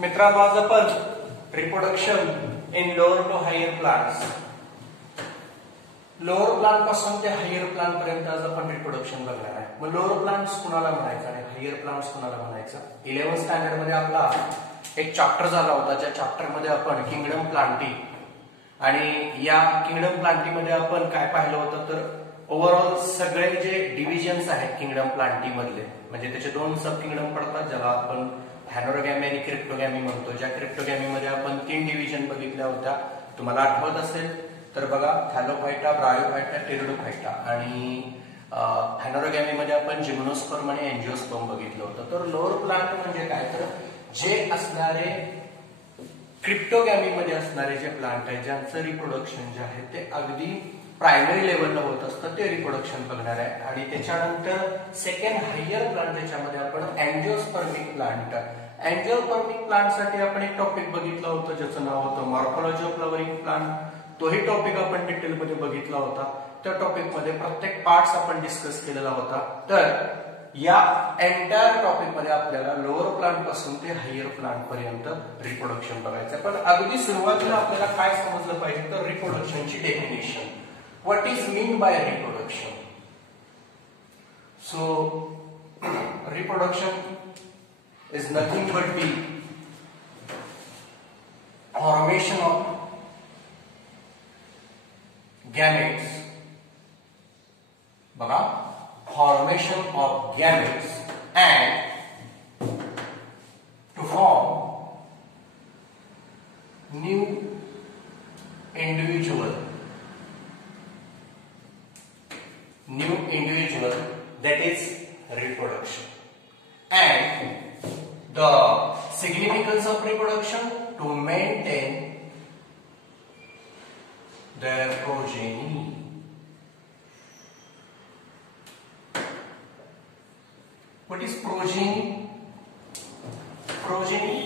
मित्रांनो, आज आपण reproduction in lower to higher plants, lower plant पासून ते हायर प्लांट पर्यंत आज आपण रिप्रोडक्शन बघणार आहे. मग लोअर प्लांट्स कुणाला म्हणायचं आणि हायर प्लांट्स कुणाला म्हणायचं? 11th स्टँडर्ड मध्ये आपला एक चॅप्टर झाला होता, ज्या चॅप्टर मध्ये आपण किंगडम प्लांटी, आणि या किंगडम प्लांटी मध्ये आपण काय पाहिलं होतं तर ओव्हरऑल सगळे जे डिव्हिजन्स आहेत किंगडम प्लांटी मधले, म्हणजे त्याचे 2 सब किंगडम पडतात, ज्याला आपण हॅनोरोगॅमी आणि क्रिप्टोगॅमी म्हणतो. ज्या क्रिप्टोगॅमी मध्ये आपण 3 डिव्हिजन बघितल्या होत्या, तुम्हाला आठवत असेल तर बघा, थॅलोफायटा, ब्रायोफायटा, टेरिडोफायटा. आणि हॅनोरोगॅमी मध्ये आपण जिम्नोस्पर्म आणि एंजिओस्पर्म बघितलं होतं. तर लोअर प्लांट म्हणजे काय, तर जे असणारे क्रिप्टोगॅमी मध्ये असणारे जे प्लांट आहेत, ज्यांचं रिप्रोडक्शन जे आहे ते अगदी प्रायमरी लेवलला होत असतं, ते रिप्रोडक्शन बघणार आहे. आणि त्याच्यानंतर सेकंड हायर प्लांट, त्याच्यामध्ये आपण अँजिओस्पर्मिक प्लांट. अँजिओस्पर्मिक प्लांट साठी आपण एक टॉपिक बघितलं होतं, ज्याचं नाव होतं मॉर्फोलॉजी ऑफ फ्लॉवरिंग प्लांट. तोही टॉपिक आपण डिटेल मध्ये बघितला होता. त्या टॉपिक मध्ये प्रत्येक पार्ट्स आपण डिस्कस केलेला होता. तर या एंटायर टॉपिक मध्ये आपल्याला लोअर प्लांट पासून ते हायर प्लांट पर्यंत रिप्रोडक्शन बघायचं. पण अगदी सुरुवातीला आपल्याला काय समजलं पाहिजे तर रिप्रोडक्शनची definition. What is mean by reproduction? So, reproduction is nothing but the formation of gametes. बघा, formation of gametes and to form new individual, that is reproduction. And the significance of reproduction to maintain their progeny. What is progeny? Progeny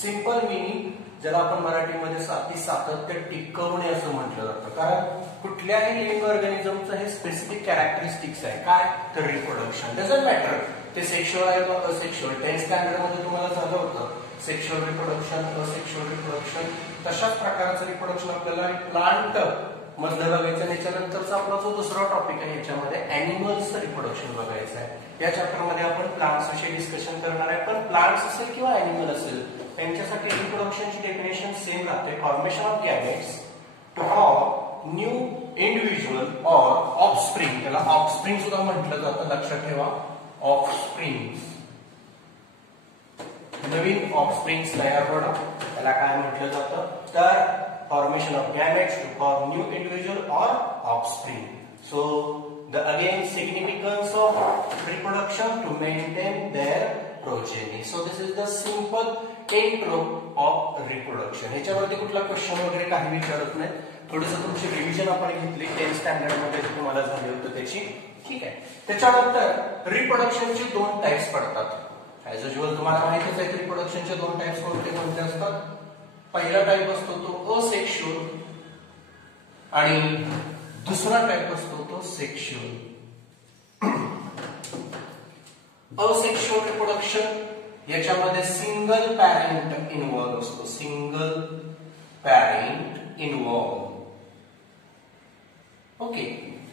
simple meaning, ज्याला आपण मराठीमध्ये सातत्य टिकवणे असं म्हटलं जातं. कारण कुठल्याही लिव्हिंग ऑर्गॅनिझमचं हे स्पेसिफिक कॅरेक्टरिस्टिक्स आहे. काय तर रिप्रोडक्शन. डझंट मॅटर ते सेक्शुअल आहे किंवा असेक्शुअल. 10th स्टँडर्ड मध्ये तुम्हाला झालं होतं सेक्शुअल रिप्रोडक्शन, असेक्शुअल रिप्रोडक्शन. तशाच प्रकारचं रिप्रोडक्शन आपल्याला प्लांट मधलं बघायचं. त्याच्यानंतरचा आपला जो दुसरा टॉपिक आहे याच्यामध्ये अॅनिमल्सचं रिप्रोडक्शन बघायचं आहे. या चॅप्टर मध्ये आपण प्लांट्स विषयी डिस्कशन करणार आहे. पण प्लांट्स असेल किंवा अॅनिमल असेल, त्यांच्यासाठी रिप्रोडक्शनची डेफिनेशन सेम राहते. Formation of gametes to form new individual or offspring. त्याला ऑफस्प्रिंग सुद्धा म्हटलं जातं, लक्षात ठेवा. ऑफस्प्रिंग, नवीन ऑफस्प्रिंग तयार होणं, त्याला काय म्हटलं जातं तर formation of gametes to form new individual or offspring. So the again significance of reproduction to maintain their progeny. So this is the simple intro of reproduction. ह्याच्यावरती कुठला क्वेश्चन वगैरे काही विचारत नाही. थोडंसं तुमची रिव्हिजन आपण घेतली 10th स्टँडर्ड मध्ये तुम्हाला झाली होतं त्याची, ठीक आहे. त्याच्यानंतर रिप्रोडक्शनचे 2 टाइप्स पडतात. ऍज युजुअल तुम्हाला माहितीच आहे रिप्रोडक्शनचे 2 टाइप्स कोणते असतात. पहिला टाइप असतो तो असेक्शुअल आणि दुसरा टाइप असतो तो सेक्शुअल. असेक्शुअल रिप्रोडक्शन याच्यामध्ये सिंगल पॅरेंट इन्व्हॉल्व असतो. Single parent involve. Okay.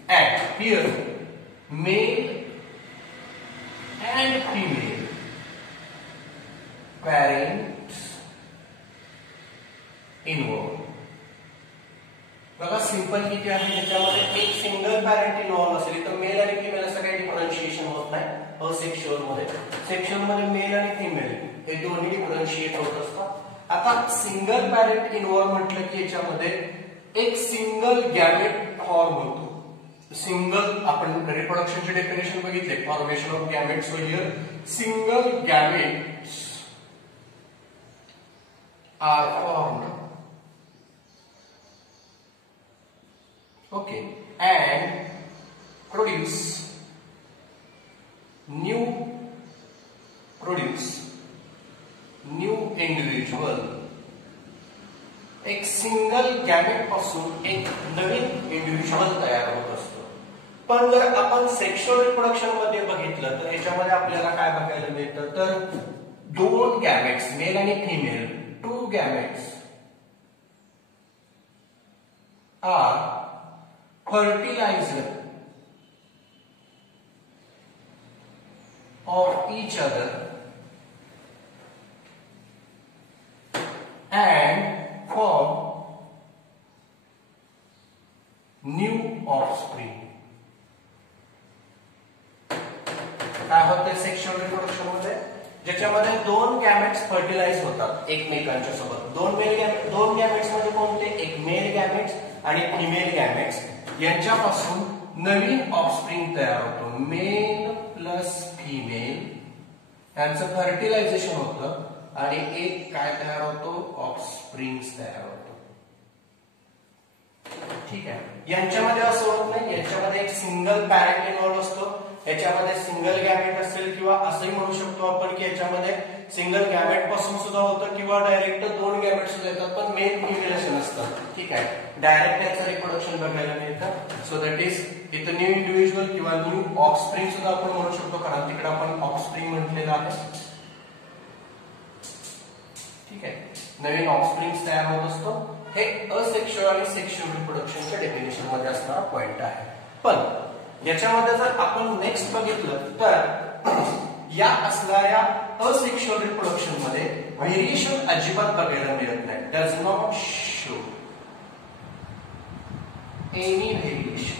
And here male and female parents involve. बघा सिंपल किती आहे. त्याच्यामध्ये एक सिंगल पॅरेंट इन्व्हॉल्व असेल तर मेल आणि फिमेल असं काही डिफरन्शिएशन होत नाही. असेक्शुअल मध्ये, सेक्शुअल मध्ये मेल आणि फिमेल हे दोन्ही डिफरन्शिएट होत असतात. आता सिंगल पॅरेंट इन्व्हॉल्व म्हटलं की याच्यामध्ये एक सिंगल गॅमेट फॉर्म होतो. सिंगल, आपण रिप्रोडक्शनची डेफिनेशन बघितले, formation of gametes. So here single gametes are formed. Okay, and produce new individual. एक सिंगल गॅमेट पासून एक नवीन इंडिव्हिज्युअल तयार होत असतो. पण जर आपण सेक्शुअल रिप्रोडक्शन मध्ये बघितलं तर याच्यामध्ये आपल्याला काय बघायला मिळतं तर दोन गॅमेट्स मेल आणि female, two gametes are fertilizer of each other and form new offspring. काय होते सेक्शुअल रिप्रोडक्शन मध्ये ज्याच्यामध्ये दोन गॅमेट्स फर्टिलाइज होतात एकमेकांच्या सोबत. दोन गॅमेट्स मध्ये कोणते, एक मेल गॅमेट्स आणि फिमेल गॅमेट्स यांच्यापासून नवीन ऑफस्प्रिंग तयार होतो. मेल प्लस फिमेल यांचं फर्टिलायझेशन होतं आणि एक काय तयार होतो, ऑफस्प्रिंग तयार होतो. ठीक आहे. यांच्यामध्ये असं होत नाही, यांच्यामध्ये एक सिंगल पॅरेंट इन्व्हॉल्व असतो. याच्यामध्ये सिंगल गॅमेट असेल किंवा असंही म्हणू शकतो आपण की याच्यामध्ये सिंगल गॅमेट पासून सुद्धा होतं किंवा डायरेक्ट दोन गॅमेट सुद्धा येतात, पण मेल फिमेल असे नसतात. ठीक आहे. डायरेक्ट त्याचं रिप्रोडक्शन बघायला मिळतं. सो दॅट इज इथं न्यू इंडिव्हिज्युअल किंवा न्यू ऑफस्प्रिंग सुद्धा आपण म्हणू शकतो, कारण तिकडे आपण ऑफस्प्रिंग म्हटलेलं आहे. ठीक आहे. नवीन ऑफस्प्रिंग तयार होत असतो. हे असेक्शुअल आणि सेक्शुअल रिप्रोडक्शनच्या डेफिनेशन मध्ये असणारा पॉइंट आहे. पण याच्यामध्ये जर आपण नेक्स्ट बघितलं तर या असणाऱ्या असेक्शुअल रिप्रोडक्शन मध्ये व्हेरिएशन अजिबात बघायला मिळत नाही. Does not show any variation.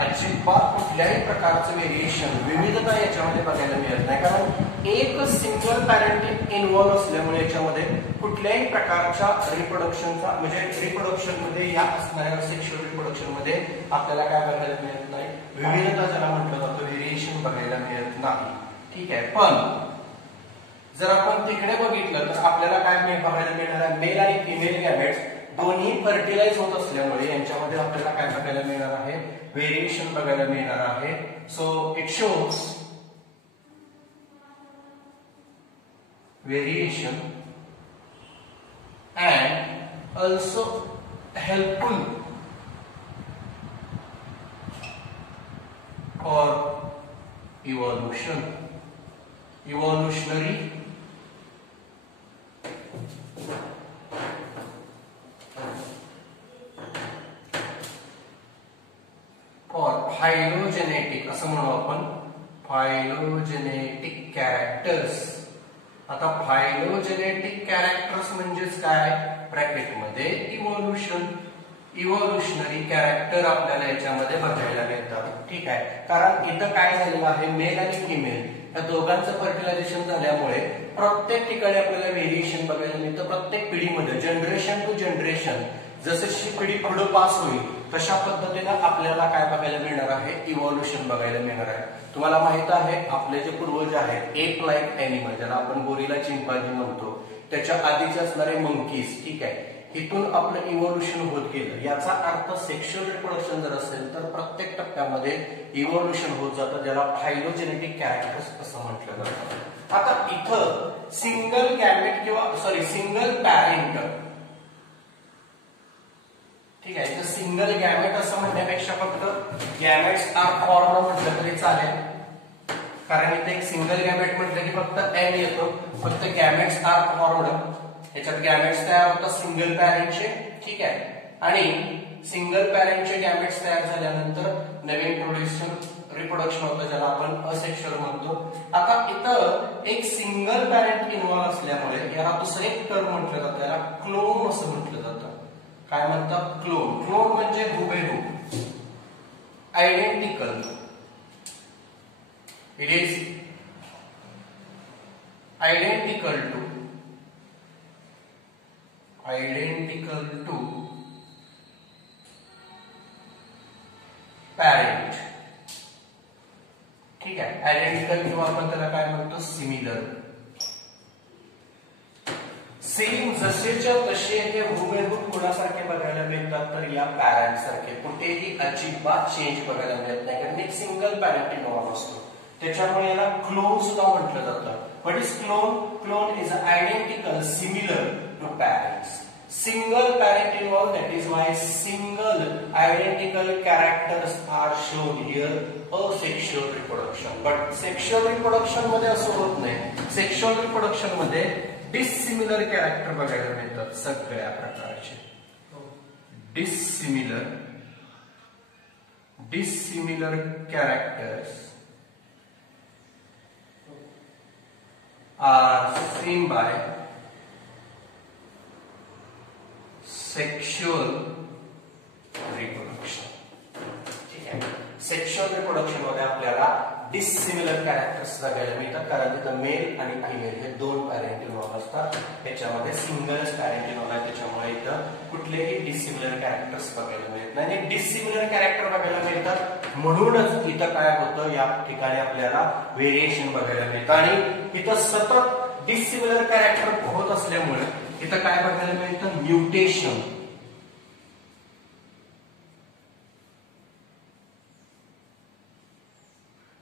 अजिबात कुठल्याही प्रकारचं व्हेरिएशन, विविधता याच्यामध्ये बघायला मिळत नाही, कारण एक सिंगल पॅरेंट इन्व्हॉल्व असल्यामुळे याच्यामध्ये कुठल्याही प्रकारच्या रिप्रोडक्शनचा म्हणजे रिप्रोडक्शन मध्ये या असणाऱ्या सेक्शुअल रिप्रोडक्शन मध्ये आपल्याला काय बघायला मिळत नाही, विविधता ज्याला म्हटलं जातं व्हेरिएशन बघायला मिळत नाही. ठीक आहे. पण जर आपण तिकडे बघितलं तर आपल्याला काय बघायला मिळणार आहे, मेल आणि फिमेल गॅमेट्स दोन्ही फर्टिलाइज होत असल्यामुळे यांच्यामध्ये आपल्याला काय बघायला मिळणार आहे, व्हेरिएशन बघायला मिळणार आहे. So it shows variation and also helpful for evolutionary for phylogenetic असं म्हणू आपण, phylogenetic characters. आता फायलोजेनेटिक कॅरेक्टर्स म्हणजेच काय, ब्रॅकेट मध्ये इव्होल्युशनरी कॅरेक्टर आपल्याला याच्यामध्ये बघायला मिळतात. ठीक आहे. कारण इथं काय झालेलं आहे, मेल आणि फिमेल या दोघांचं फर्टिलायझेशन झाल्यामुळे प्रत्येक ठिकाणी आपल्याला व्हेरिएशन बघायला मिळतं. प्रत्येक पिढीमध्ये जनरेशन टू जनरेशन जसं पिढी पुढे पास होईल तशा पद्धतीनं आपल्याला काय बघायला मिळणार आहे, इव्होल्युशन बघायला मिळणार आहे. तुम्हाला माहित आहे आपले जे पूर्वज आहेत एप लाईक एनिमल ज्याला आपण गोरिला चिंपांझी म्हणतो, त्याच्या आधीचे असणारे मंकीज. ठीक आहे. इथून आपलं इव्होल्युशन होत गेलं. याचा अर्थ सेक्शुअल रिप्रोडक्शन जर असेल तर प्रत्येक टप्प्यामध्ये इव्होल्युशन होत जातं, ज्याला फायलोजेनेटिक कॅरेक्टर्स असं म्हटलं जातं. आता इथं सिंगल गॅमेट किंवा सिंगल पॅरेंट, ठीक आहे, तर सिंगल गॅमेट असं म्हणण्यापेक्षा फक्त गॅमेट्स आर फॉर्म्ड म्हटलं तरी चालेल, कारण इथे एक सिंगल गॅमेट म्हटलं की फक्त एन येतो. फक्त गॅमेट्स आर फॉर्म्ड, याच्यात गॅमेट्स तयार होतात सिंगल पॅरेंटचे. ठीक आहे. आणि सिंगल पॅरेंटचे गॅमेट्स तयार झाल्यानंतर नवीन रिप्रोडक्शन होतं ज्याला आपण असेक्शुअल म्हणतो. आता इथं एक सिंगल पॅरेंट इन्व्हॉल्व असल्यामुळे याला दुसरं एक टर्म म्हटलं जातं, याला क्लोन असं म्हटलं जातं. काय म्हणतात, क्लोन. क्लोन म्हणजे हुबेहूब, identical. It is identical to parent. ठीक आहे. आयडेंटिकल किंवा आपण त्याला काय म्हणतो, सिमिलर. सेम जसेच्या तसे हे हुबेहूब कोणासारखे बघायला मिळतात, तर या पॅरेंट सारखे. कुठेही अजिबात चेंज बघायला मिळत नाही, कारण एक सिंगल पॅरेंट इन्व्हॉल्व असतो. त्याच्यामुळे याला क्लोन सुद्धा म्हटलं जातं. What is clone? Clone is identical similar to parents. Single parent involved, that is why single identical characters are shown here. Asexual reproduction. But sexual reproduction मध्ये असं होत नाही. Sexual reproduction मध्ये dissimilar character बघायला मिळतात सगळ्या प्रकारचे. Dissimilar characters are seen by sexual reproduction. ठीक आहे. सेक्शुअल रिप्रोडक्शन मध्ये आपल्याला डिसिमिलर कॅरेक्टर्स बघायला मिळतात कारण तिथं मेल आणि फिमेल हे दोन पॅरेंट इन्व्हॉल्व असतात. त्याच्यामध्ये सिंगलच पॅरेंट इन्व्हॉल्व आहे, त्याच्यामुळे इथं कुठलेही डिसिमिलर कॅरेक्टर्स बघायला मिळत नाही. डिसिमिलर कॅरेक्टर बघायला मिळतात म्हणूनच इथं काय होतं, या ठिकाणी आपल्याला व्हेरिएशन बघायला मिळतं. आणि इथं सतत डिसिमिलर कॅरेक्टर होत असल्यामुळे इथं काय बघायला मिळतं, mutation.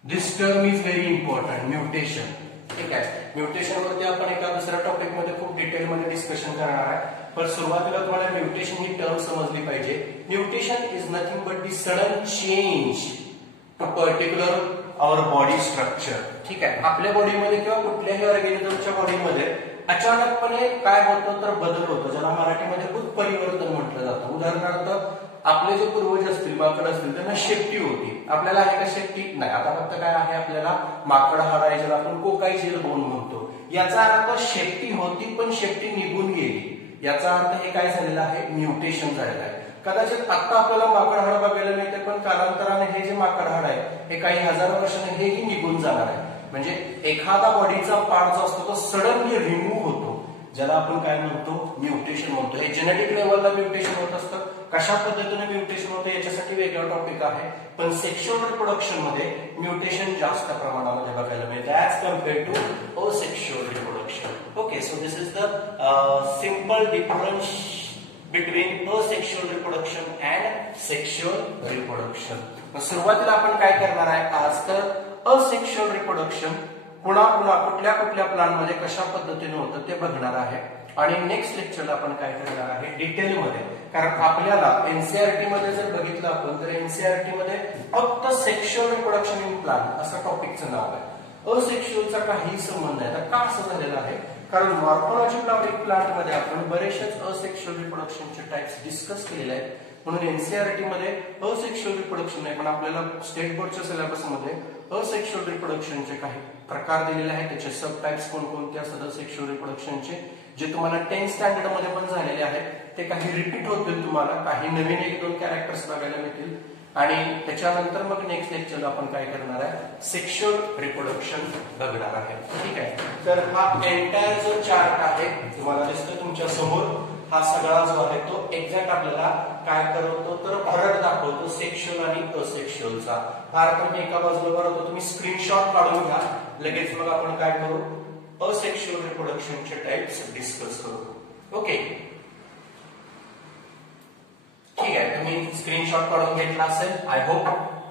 This term is very important, mutation. ठीक आहे. म्युटेशन वरती आपण एका दुसऱ्या टॉपिक मध्ये खूप डिटेल मध्ये डिस्कशन करणार आहे, पण सुरुवातीला तुम्हाला म्युटेशन ही टर्म समजली पाहिजे. Mutation is nothing but the sudden change to particular our body structure. ठीक आहे. आपल्या बॉडीमध्ये किंवा कुठल्याही ऑर्गॅनिझमच्या बॉडीमध्ये अचानकपणे काय होतं तर बदल होतो, ज्याला मराठीमध्ये उत्परिवर्तन म्हटलं जातं. उदाहरणार्थ आपले जे पूर्वज असतील, माकड असतील, त्यांना शेपटी होती, आपल्याला आहे का शेपटी नाही. आता फक्त काय आहे, आपल्याला माकड हाड आहे, ज्याला आपण कोकायशियल बोन म्हणतो. याचा अर्थ शेपटी होती पण शेपटी निघून गेली, याचा अर्थ हे काय झालेलं आहे, म्युटेशन झालेलं आहे. कदाचित आता आपल्याला माकड हाड बघायला मिळते, पण कालांतराने हे जे माकड हाड आहे हे काही हजार वर्षांनी हेही निघून जाणार आहे. म्हणजे एखादा बॉडीचा पार्ट जो असतो तो सडनली रिमूव्ह होतो, ज्याला आपण काय म्हणतो, म्युटेशन म्हणतो. हे जेनेटिक लेवलला म्युटेशन होत असतं. कशा पद्धतीने म्युटेशन होतं याच्यासाठी वेगळा टॉपिक आहे, पण सेक्शुअल रिप्रोडक्शन मध्ये म्युटेशन जास्त प्रमाणामध्ये बघायला मिळते as compared to asexual reproduction. Okay, so this is the simple difference between asexual reproduction and sexual reproduction. सुरुवातीला आपण काय करणार आहे आज, तर असेक्शुअल रिप्रोडक्शन पुन्हा कुठल्या कुठल्या प्लांट मध्ये कशा पद्धतीने होतं ते बघणार आहे. आणि नेक्स्ट लेक्चरला आपण काय करणार आहे डिटेल मध्ये, कारण आपल्याला एनसीईआरटी मध्ये जर बघितलं आपण तर एनसीईआरटी मध्ये फक्त सेक्शुअल रिप्रोडक्शन इन प्लांट असं टॉपिकचं नाव आहे. असेक्शुअलचा काही संबंध नाही. तर का असं झालेलं आहे, कारण मॉर्फोलॉजी फ्लॉवरिंग प्लांट मध्ये आपण बरेचसेच असेक्शुअल रिप्रोडक्शनचे टाइप्स डिस्कस केलेले आहेत. म्हणून एनसीईआरटी मध्ये असेक्शुअल रिप्रोडक्शन नाही, पण आपल्याला स्टेट बोर्डच्या सिलेबस मध्ये असेक्शुअल रिप्रोडक्शनचे काही प्रकार दिलेले आहेत, त्याचे सब टाइप्स कोणकोणते असतात असेक्शुअल रिप्रोडक्शनचे, जे तुम्हाला 10th स्टँडर्ड मध्ये पण झालेले आहेत. ते काही रिपीट होतील, तुम्हाला काही नवीन एक दोन कॅरेक्टर्स बघायला मिळतील. आणि त्याच्यानंतर मग नेक्स्ट लेक्चरला आपण काय करणार आहे, सेक्शुअल रिप्रोडक्शन बघणार आहे. ठीक आहे. तर हा एंटायर जो चार्ट आहे तुम्हाला दिसतो तुमच्या समोर, हा सगळा जो आहे तो एक्झॅक्ट आपल्याला काय करतो तर फरक दाखवतो सेक्शुअल आणि असेक्शुअलचा. हा अर्थ मी एका बाजूला बनवतो, तुम्ही स्क्रीनशॉट काढून घ्या, लगेच मग आपण काय करू, असेक्शुअल रिप्रोडक्शनचे टाइप्स डिस्कस करू. ओके, ठीक आहे. तुम्ही स्क्रीनशॉट काढून घेतला असेल आय होप.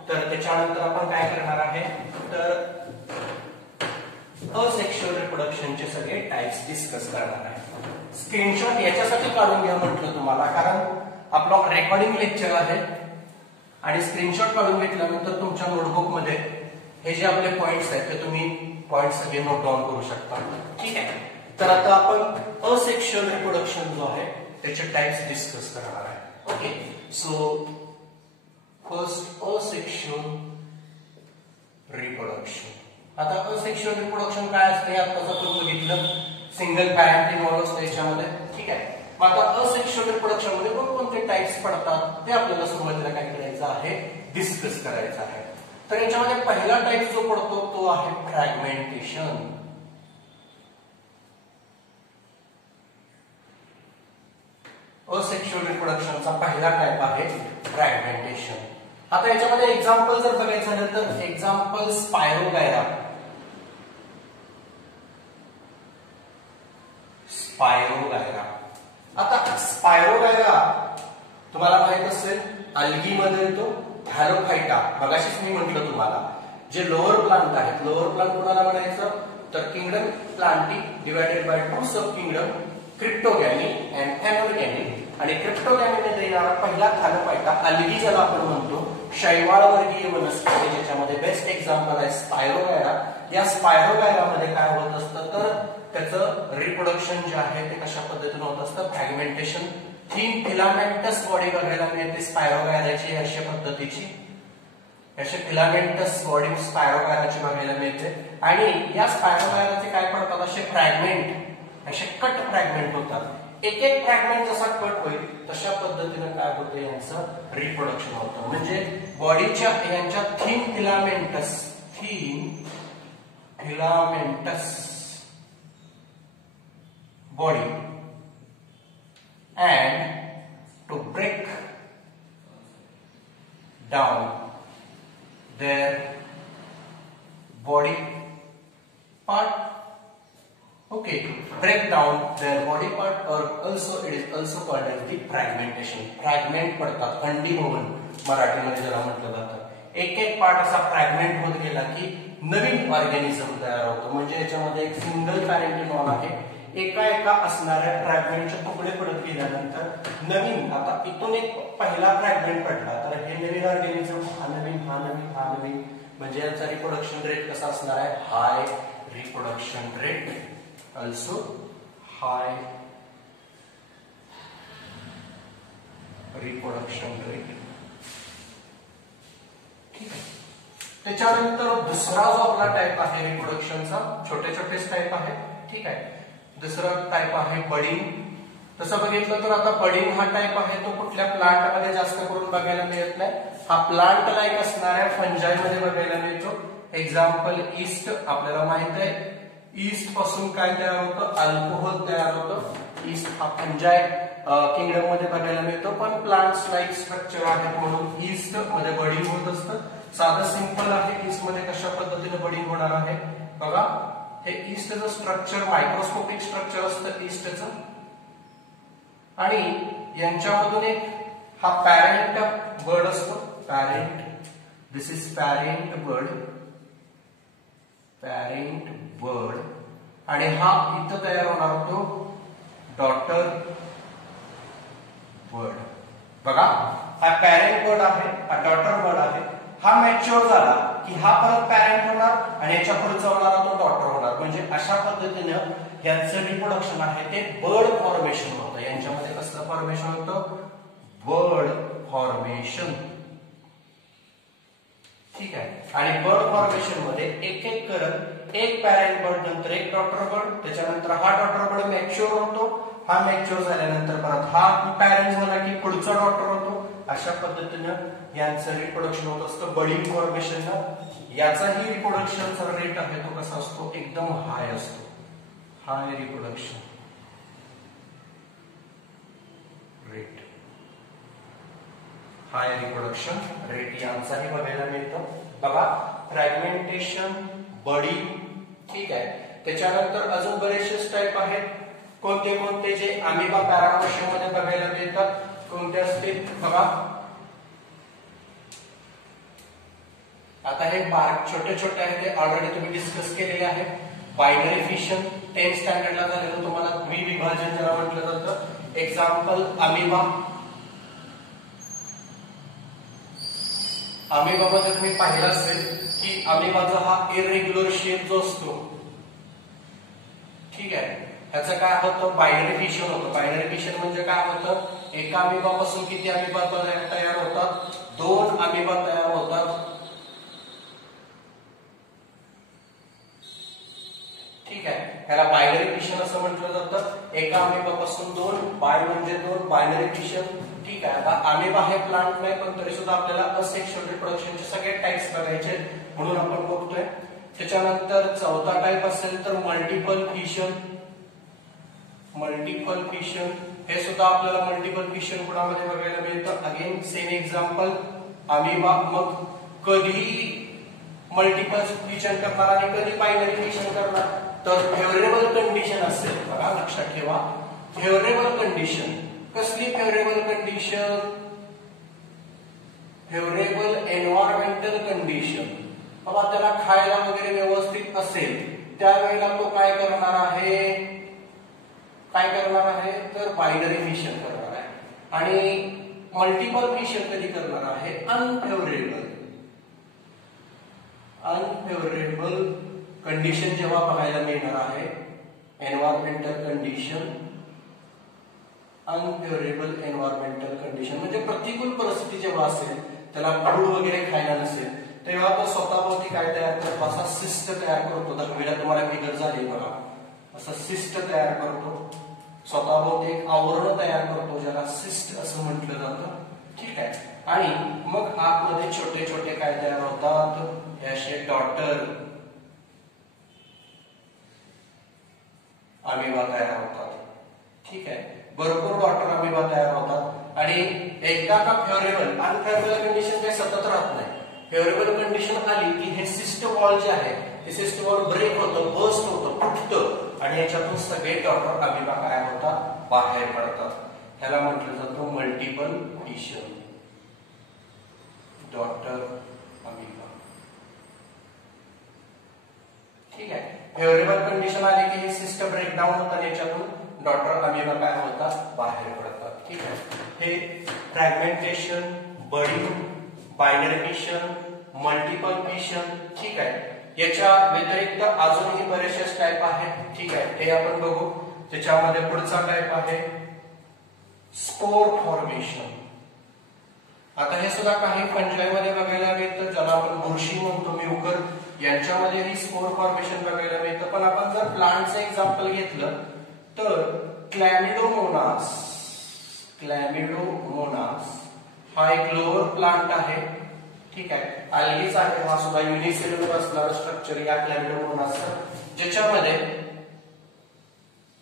तर त्याच्यानंतर आपण काय करणार आहे, तर असेक्शुअल रिप्रोडक्शनचे सगळे टाइप्स डिस्कस करणार आहे. स्क्रीनशॉट याच्यासाठी काढून घ्या म्हटलं तुम्हाला, कारण आपलं रेकॉर्डिंग लेक्चर आहे आणि स्क्रीनशॉट काढून घेतल्यानंतर तुमच्या नोटबुक मध्ये हे जे आपले पॉइंट्स आहेत ते तुम्ही पॉइंट सगळे नोट डाऊन करू शकता. ठीक आहे. तर आता आपण असेक्शुअल रिप्रोडक्शन जो आहे त्याचे टाइप्स डिस्कस करणार आहे. Okay, so first asexual reproduction. आता असेक्शुअल रिप्रोडक्शन काय असते, आताच आपण बघितलं, सिंगल पॅरेंट इन्व्हॉल्व असते याच्यामध्ये. ठीक आहे. मग आता असेक्शुअल रिप्रोडक्शन मध्ये कोणकोणते टाइप्स पडतात ते आपल्याला सुरुवातीला काय करायचं आहे, डिस्कस करायचं आहे. तर याच्यामध्ये पहिला टाइप जो पडतो तो आहे फ्रॅगमेंटेशन. असेक्शुअल रिप्रोडक्शनचा पहिला टाइप आहे फ्रॅगमेंटेशन. आता याच्यामध्ये एक्झाम्पल जर बघायचं झालं तर एक्झाम्पल स्पायरोगायरा. आता स्पायरोगायरा तुम्हाला माहित असेल अल्गी मध्ये येतो, हॅलोफायटा. मगाशीच मी म्हटलं तुम्हाला, जे लोअर प्लांट आहेत, लोअर प्लांट कोणाला म्हणायचं तर kingdom plantae divided by 2 sub kingdom cryptogamae and phanerogamae. आणि क्रिप्टोगॅमीमध्ये येणारा पहिला खालपायटा अल्गी ज्याला आपण म्हणतो, शैवाळवर्गीय वनस्पती, ज्याच्यामध्ये बेस्ट एक्झाम्पल आहे स्पायरोगायरा. या स्पायरोगायरामध्ये काय होत असतं तर त्याचं रिप्रोडक्शन जे आहे ते कशा पद्धतीने होत असतं, फ्रॅगमेंटेशन. थिन फिलामेंटस बॉडी बघायला मिळते स्पायरोगायराची अशा पद्धतीची, असे फिलामेंटस बॉडी स्पायरोगायराची बघायला मिळते. आणि या स्पायरोगायराचे काय पडतात, असे फ्रॅगमेंट, असे कट फ्रॅगमेंट होतात. एक एक फ्रॅगमेंट जसा कट होईल तशा पद्धतीने काय होतं, यांचं रिप्रोडक्शन होतं. म्हणजे बॉडीच्या यांच्या thin filamentous body and to break down their body part. Okay, break down their body part, or also it is also called as the fragmentation. Fragment पडतात, खंडीभवन मराठीमध्ये ज्याला म्हटलं जातं. एक एक पार्ट असा फ्रॅगमेंट होत गेला की नवीन ऑर्गॅनिझम तयार होतो. म्हणजे याच्यामध्ये एक सिंगल पॅरेंटिनॉल आहे, एका एका असणाऱ्या फ्रॅगमेंटचे तुकडे पडत गेल्यानंतर नवीन, आता इथून एक पहिला फ्रॅगमेंट पडला तर हे नवीन ऑर्गॅनिझम, हा नवीन, म्हणजे याचा रिप्रोडक्शन रेट कसा असणार आहे, हाय रिप्रोडक्शन रेट, ऑल्सो हाय रिप्रोडक्शन रेट. ठीक आहे. त्याच्यानंतर दुसरा जो आपला टाइप आहे रिप्रोडक्शनचा, छोटे छोटेच टाइप आहे. ठीक आहे. दुसरा टाइप आहे बडिंग. तसं बघितलं तर आता बडिंग हा टाइप आहे तो कुठल्या प्लांट मध्ये जास्त करून बघायला मिळत नाही. हा प्लांट लाईक असणाऱ्या फंजाई मध्ये बघायला मिळतो. एक्झाम्पल ईस्ट, आपल्याला माहित आहे ईस्ट पासून काय तयार होतं, अल्कोहोल तयार होतं. ईस्ट हा फंजाई किंगडम मध्ये बघायला मिळतो, पण प्लांट्स लाईक स्ट्रक्चर आहेत म्हणून ईस्ट मध्ये बडिंग होत असतं. साधं सिंपल आहे, ईस्ट मध्ये कशा पद्धतीने बडिंग होणार आहे बघा. हे ईस्टचं स्ट्रक्चर मायक्रोस्कोपिक स्ट्रक्चर असतं ईस्टचं, आणि यांच्यामधून एक हा पॅरेंट बर्ड असतो, parent, this is parent bird, आणि हा इथं तयार होणार होतो डॉटर बर्ड. बघा हा पॅरेंट बर्ड आहे, हा डॉटर बर्ड आहे. हा मॅच्युअर झाला की हा परत पॅरेंट होणार आणि याच्या पुढचा होणारा तो डॉटर होणार. म्हणजे अशा पद्धतीनं यांचं रिप्रोडक्शन आहे ते बर्ड फॉर्मेशन होतं. यांच्यामध्ये कसलं फॉर्मेशन होतं, बर्ड फॉर्मेशन. ठीक आहे. आणि बर्ड फॉर्मेशन मध्ये एक एक करत एक पॅरेंट बर्ड, नंतर एक डॉटर बर्ड, त्याच्यानंतर हा डॉटर बर्ड मॅच्युअर होतो. हा मॅच्युअर झाल्यानंतर परत हा पॅरेंट झाला की पुढचा डॉटर होतो. अशा पद्धतीनं यांचं रिप्रोडक्शन होत असतं बडिंग फॉर्मेशन. याचाही रिप्रोडक्शनचा रेट आहे तो कसा असतो, एकदम हाय असतो, हाय रिप्रोडक्शन रेट, हाय रिप्रोडक्शन रेट यांचाही बघायला मिळतं. बघा फ्रॅगमेंटेशन, बडिंग. ठीक आहे. त्याच्यानंतर अजून बरेचसे टाइप आहेत. कोणते कोणते जे अमिबा पॅरामोशियम मध्ये बघायला मिळतात, कोणते असतील बघा. आता हे बारीक छोटे छोटे आहेत, ते ऑलरेडी तुम्ही डिस्कस केलेले आहे. बायनरी फिशन 10th स्टँडर्डला झालेलं तुम्हाला द्विविभाजन ज्याला म्हटलं जातं. Example amoeba. अमिबामध्ये तुम्ही पाहिलं असेल की अमिबाचा हा इरेग्युलर शेप जो असतो, ठीक आहे, ह्याचं काय होतं, बायनरी फिशन होतं. बायनरी फिशन म्हणजे काय होतं, एका अमिबापासून किती अमिबा तयार होतात, 2 अमिबा तयार होतात. ठीक आहे. ह्याला बायनरी फिशन असं म्हटलं जातं. एका अमिबापासून 2, बाय म्हणजे 2, बायनरी फिशन. ठीक आहे. आता अमिबा हे प्लांट नाही, पण तरी सुद्धा आपल्याला असेक्शुअल रिप्रोडक्शनचे सगळे टाइप्स बघायचे म्हणून आपण बघतोय. त्याच्यानंतर चौथा टाइप असेल तर मल्टिपल फिशन. मल्टिपल फिशन हे सुद्धा आपल्याला मल्टिपल फिशन गुणामध्ये बघायला मिळतं. Again same example amoeba. मग कधी मल्टिपल फिशन करणार आणि कधी बायनरी फिशन करणार, तर फेवरेबल कंडिशन असेल. बघा लक्षात ठेवा, फेवरेबल कंडिशन. कसली favourable condition, favourable environmental condition. बाबा त्याला खायला वगैरे व्यवस्थित असेल त्यावेळेला तो काय करणार आहे, काय करणार आहे तर बायनरी फिशन करणार आहे आणि मल्टिपल फिशन कधी करणार आहे अनफेवरेबल कंडिशन जेव्हा बघायला मिळणार आहे environmental condition unfavourable environmental condition म्हणजे प्रतिकूल परिस्थिती जेव्हा असेल त्याला फूड वगैरे खायला नसेल तेव्हा तो स्वतःभोवती काय तयार करतो असा सिस्ट तयार करतो दाखवीला तुम्हाला फिगर झाली बघा असा सिस्ट तयार करतो स्वतःभोवती एक आवरण तयार करतो ज्याला सिस्ट असं म्हटलं जातं ठीक आहे आणि मग आतमध्ये छोटे छोटे काय तयार होतात हे असे डॉटर अमिबा तयार होतात ठीक आहे भरपूर डॉटर अमिबा तयार होतात आणि एकदा का फेवरेबल अनफेवरेबल कंडिशन काही सतत राहत नाही फेवरेबल कंडिशन आली की हे सिस्ट वॉल जे आहे ते सिस्ट वॉल ब्रेक होतं बस्ट होतं फुटतं आणि याच्यातून सगळे डॉटर अमिबा काय होतात बाहेर पडतात ह्याला म्हटलं जातं मल्टिपल फिशन डॉटर अमिबा ठीक आहे फेवरेबल कंडिशन आली की हे सिस्ट ब्रेकडाऊन होतं आणि याच्यातून डॉटर अमिबा काय होतात बाहेर पडतात ठीक आहे हे fragmentation budding binary fission multiple fission ठीक आहे याच्या व्यतिरिक्त अजूनही बरेचसे टाइप आहेत ठीक आहे हे आपण बघू त्याच्यामध्ये पुढचा टाइप आहे स्पोर फॉर्मेशन आता हे सुद्धा काही फंजाईमध्ये बघायला मिळतं ज्याला आपण बुरशी म्हणतो म्युकर यांच्यामध्येही स्पोर फॉर्मेशन बघायला मिळतं पण आपण जर प्लांटचं एक्झाम्पल घेतलं तर क्लॅमिडोमोनास हा एक लोअर प्लांट आहे ठीक आहे अल्गीज आहे हा सुद्धा युनिसेल्युलर असणारा स्ट्रक्चर या क्लॅमिडोमोनासचा ज्याच्यामध्ये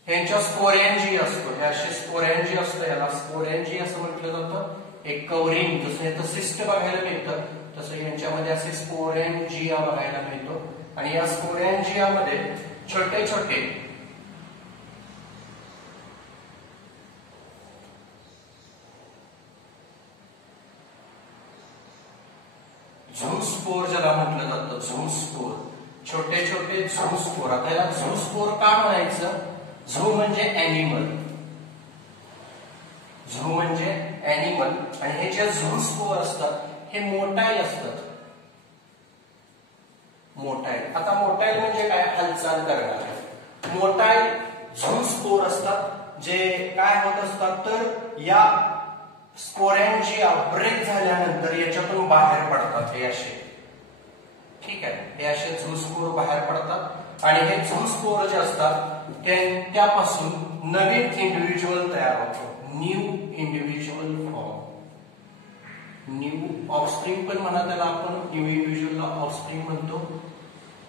ह्यांच्या स्पोरेंजी असतो हे असे स्पोरेंजी असतं याला स्पोरेंजी असं म्हटलं जातं एक कवरिंग जसं याचं सिस्ट बघायला मिळतं तसं यांच्यामध्ये असे स्पोरेंजिया बघायला मिळतो आणि या स्पोरेंजियामध्ये छोटे छोटे झूस्पोर ज्याला म्हटलं जातं झूस्पोर छोटे छोटे झूस्पोर आता याला झूस्पोर का म्हणायचं झू म्हणजे अॅनिमल आणि हे जे झूस्पोर असतात हे मोटाईल असतात आता मोटाईल म्हणजे काय हालचाल करणारे मोटाईल झूस्पोर असतात जे काय होत असतात तर या स्पोरेंजिया ब्रेक झाल्यानंतर याच्यातून बाहेर पडतात हे असे ठीक आहे हे असे झूस्पोर बाहेर पडतात आणि हे झूस्पोर जे असतात त्यापासून नवीन इंडिव्हिज्युअल तयार होतो new individual form new offspring पण म्हणा त्याला आपण न्यू इंडिव्हिज्युअलला ऑफस्प्रिंग म्हणतो